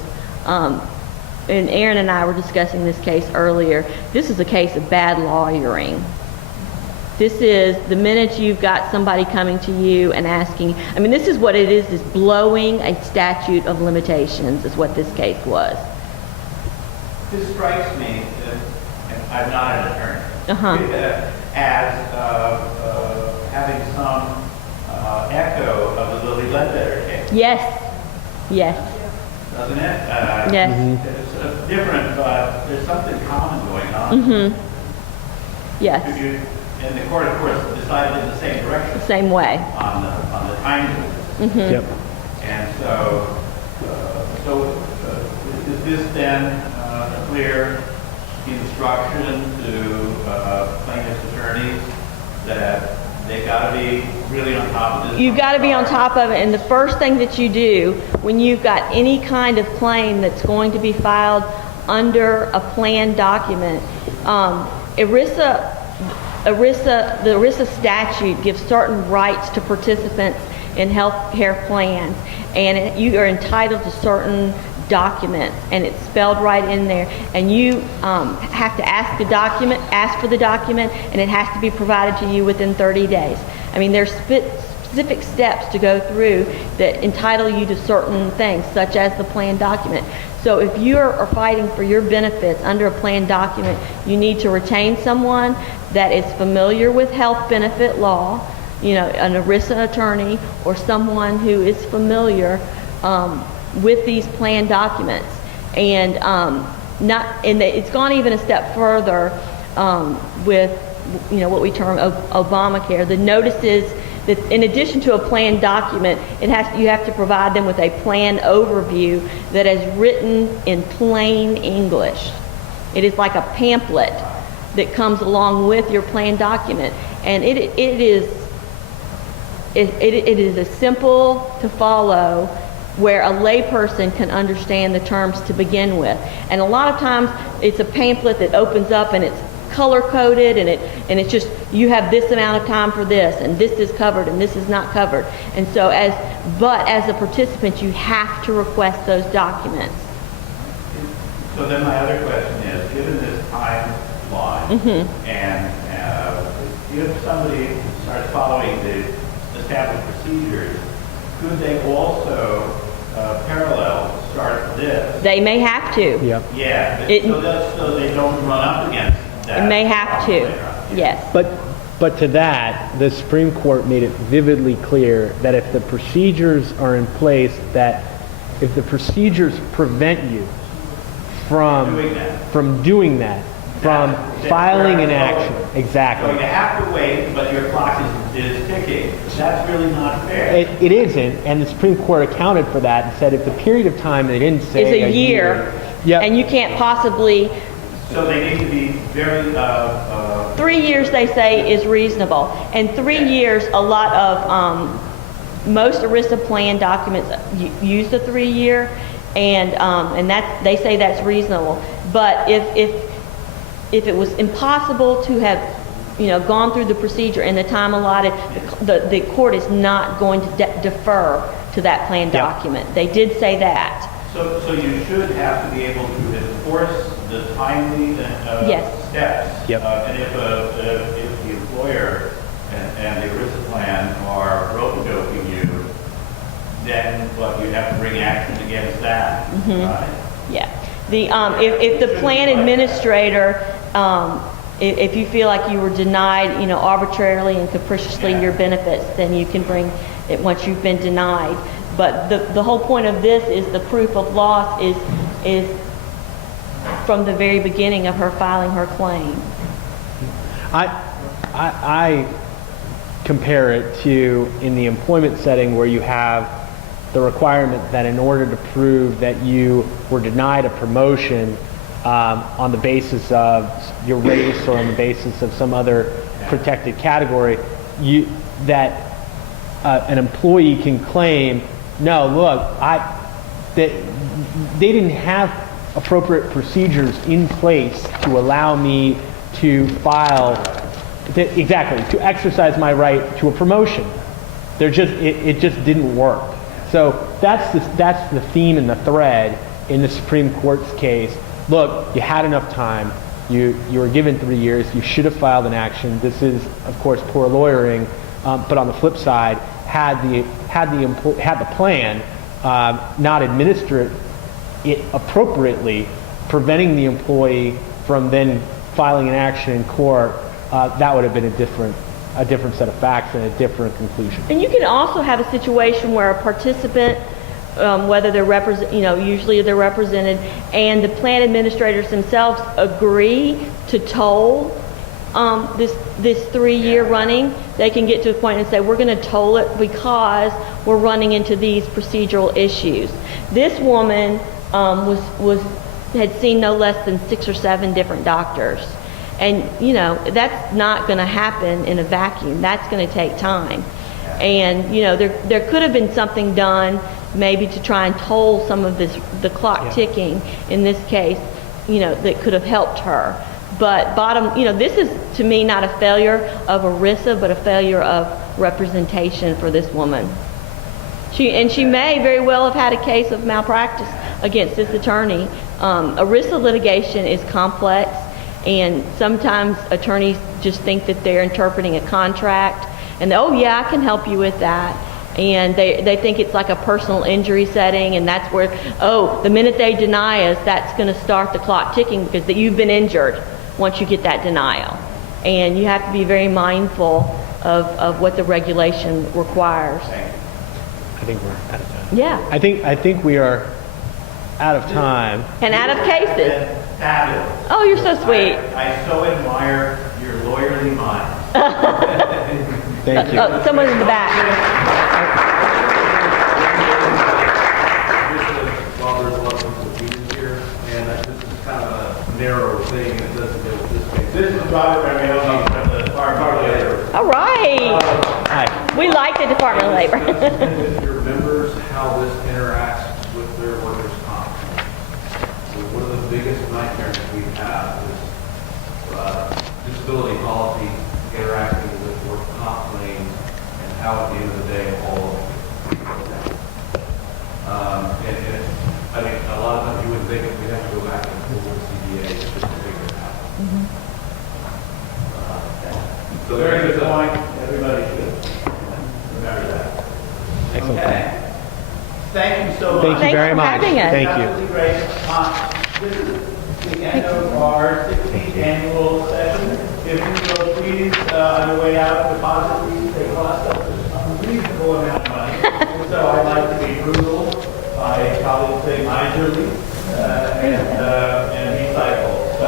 And Aron and I were discussing this case earlier. This is a case of bad lawyering. This is the minute you've got somebody coming to you and asking, I mean, this is what it is blowing a statute of limitations is what this case was. This strikes me, and I'm not an attorney, as having some echo of the Lilly Ledbetter case. Yes. Doesn't it? Yes. It's different, but there's something common going on. Yes. And the court, of course, decided in the same direction. Same way. On the time limit. Yep. And so, is this then a clear instruction to plaintiff's attorneys that they got to be really on top of this? You've got to be on top of it, and the first thing that you do when you've got any kind of claim that's going to be filed under a plan document, the ERISA statute gives certain rights to participants in health care plans, and you are entitled to certain documents, and it's spelled right in there, and you have to ask for the document, and it has to be provided to you within 30 days. I mean, there's specific steps to go through that entitle you to certain things, such as the plan document. So if you are fighting for your benefits under a plan document, you need to retain someone that is familiar with health benefit law, an ERISA attorney or someone who is familiar with these plan documents. And it's gone even a step further with what we term Obamacare. The notices that in addition to a plan document, you have to provide them with a plan overview that is written in plain English. It is like a pamphlet that comes along with your plan document, and it is as simple to follow where a layperson can understand the terms to begin with. And a lot of times it's a pamphlet that opens up and it's color coded, and it's just, you have this amount of time for this, and this is covered and this is not covered. And so as a participant, you have to request those documents. So then my other question is, given this timeline, and if somebody starts following the established procedures, could they also parallel start this? They may have to. Yep. Yeah, so they don't run up against that. It may have to, yes. But to that, the Supreme Court made it vividly clear that if the procedures are in place, that if the procedures prevent you from doing that, from filing an action, exactly. So you have to wait, but your clock is ticking. That's really not fair. It isn't, and the Supreme Court accounted for that and said if the period of time, they didn't say is a year, yep. And you can't possibly. So they need to be very. 3 years, they say, is reasonable, and 3 years. A lot of most ERISA plan documents use the 3 year, and that they say that's reasonable. But if it was impossible to have gone through the procedure in the time allotted, the court is not going to defer to that plan document. They did say that. So you should have to be able to enforce the timely steps. Yep. And if the employer and the ERISA plan are rope-a-doping you, then you have to bring action against that. Right? Yeah. If the plan administrator, if you feel like you were denied, arbitrarily and capriciously your benefits, then you can bring it once you've been denied. But the whole point of this is the proof of loss is from the very beginning of her filing her claim. I compare it to in the employment setting where you have the requirement that in order to prove that you were denied a promotion on the basis of your race or on the basis of some other protected category, an employee can claim, no, look, that they didn't have appropriate procedures in place to allow me to file, to exercise my right to a promotion. It just didn't work. So that's the theme and the thread in the Supreme Court's case. Look, you had enough time. You were given 3 years. You should have filed an action. This is, of course, poor lawyering. But on the flip side, had the plan not administered it appropriately, preventing the employee from then filing an action in court, that would have been a different set of facts and a different conclusion. And you can also have a situation where a participant, whether they're usually they're represented, and the plan administrators themselves agree to toll this 3-year running. They can get to a point and say, we're going to toll it because we're running into these procedural issues. This woman had seen no less than 6 or 7 different doctors. And, that's not going to happen in a vacuum. That's going to take time. And, there could have been something done maybe to try and toll some of the clock ticking in this case, that could have helped her. But this is, to me, not a failure of ERISA, but a failure of representation for this woman. She may very well have had a case of malpractice against this attorney. ERISA litigation is complex, and sometimes attorneys just think that they're interpreting a contract, and oh yeah, I can help you with that. And they think it's like a personal injury setting, and that's where, the minute they deny us, that's going to start the clock ticking because you've been injured once you get that denial. And you have to be very mindful of what the regulation requires. I think we're out of time. Yeah. I think we are out of time. And out of cases. Fabulous. Oh, you're so sweet. I so admire your lawyerly mind. Thank you. Oh, someone in the back. While there's a lot of confusion here, and this is kind of a narrow thing, and it doesn't deal with this case. This is Robert Ramioni from the Department of Labor. All right. Hi. We like the Department of Labor. With your members, how this interacts with their workers' comp. So one of the biggest nightmares we have is disability policy interacting with work comp claims and how at the end of the day all of it. I mean, a lot of times you would think if we have to go back and pull the CBA just to figure it out. So Very good point. Everybody should remember that. Excellent. Okay. Thank you so much. Thank you Thanks very for much. having us. Thank That you. was great. This is the end of our 16th annual session. If you will please, on your way out, deposit these. They cost us an unreasonable amount of money. So I'd like to be brutal. My colleagues say miserly and recycle. So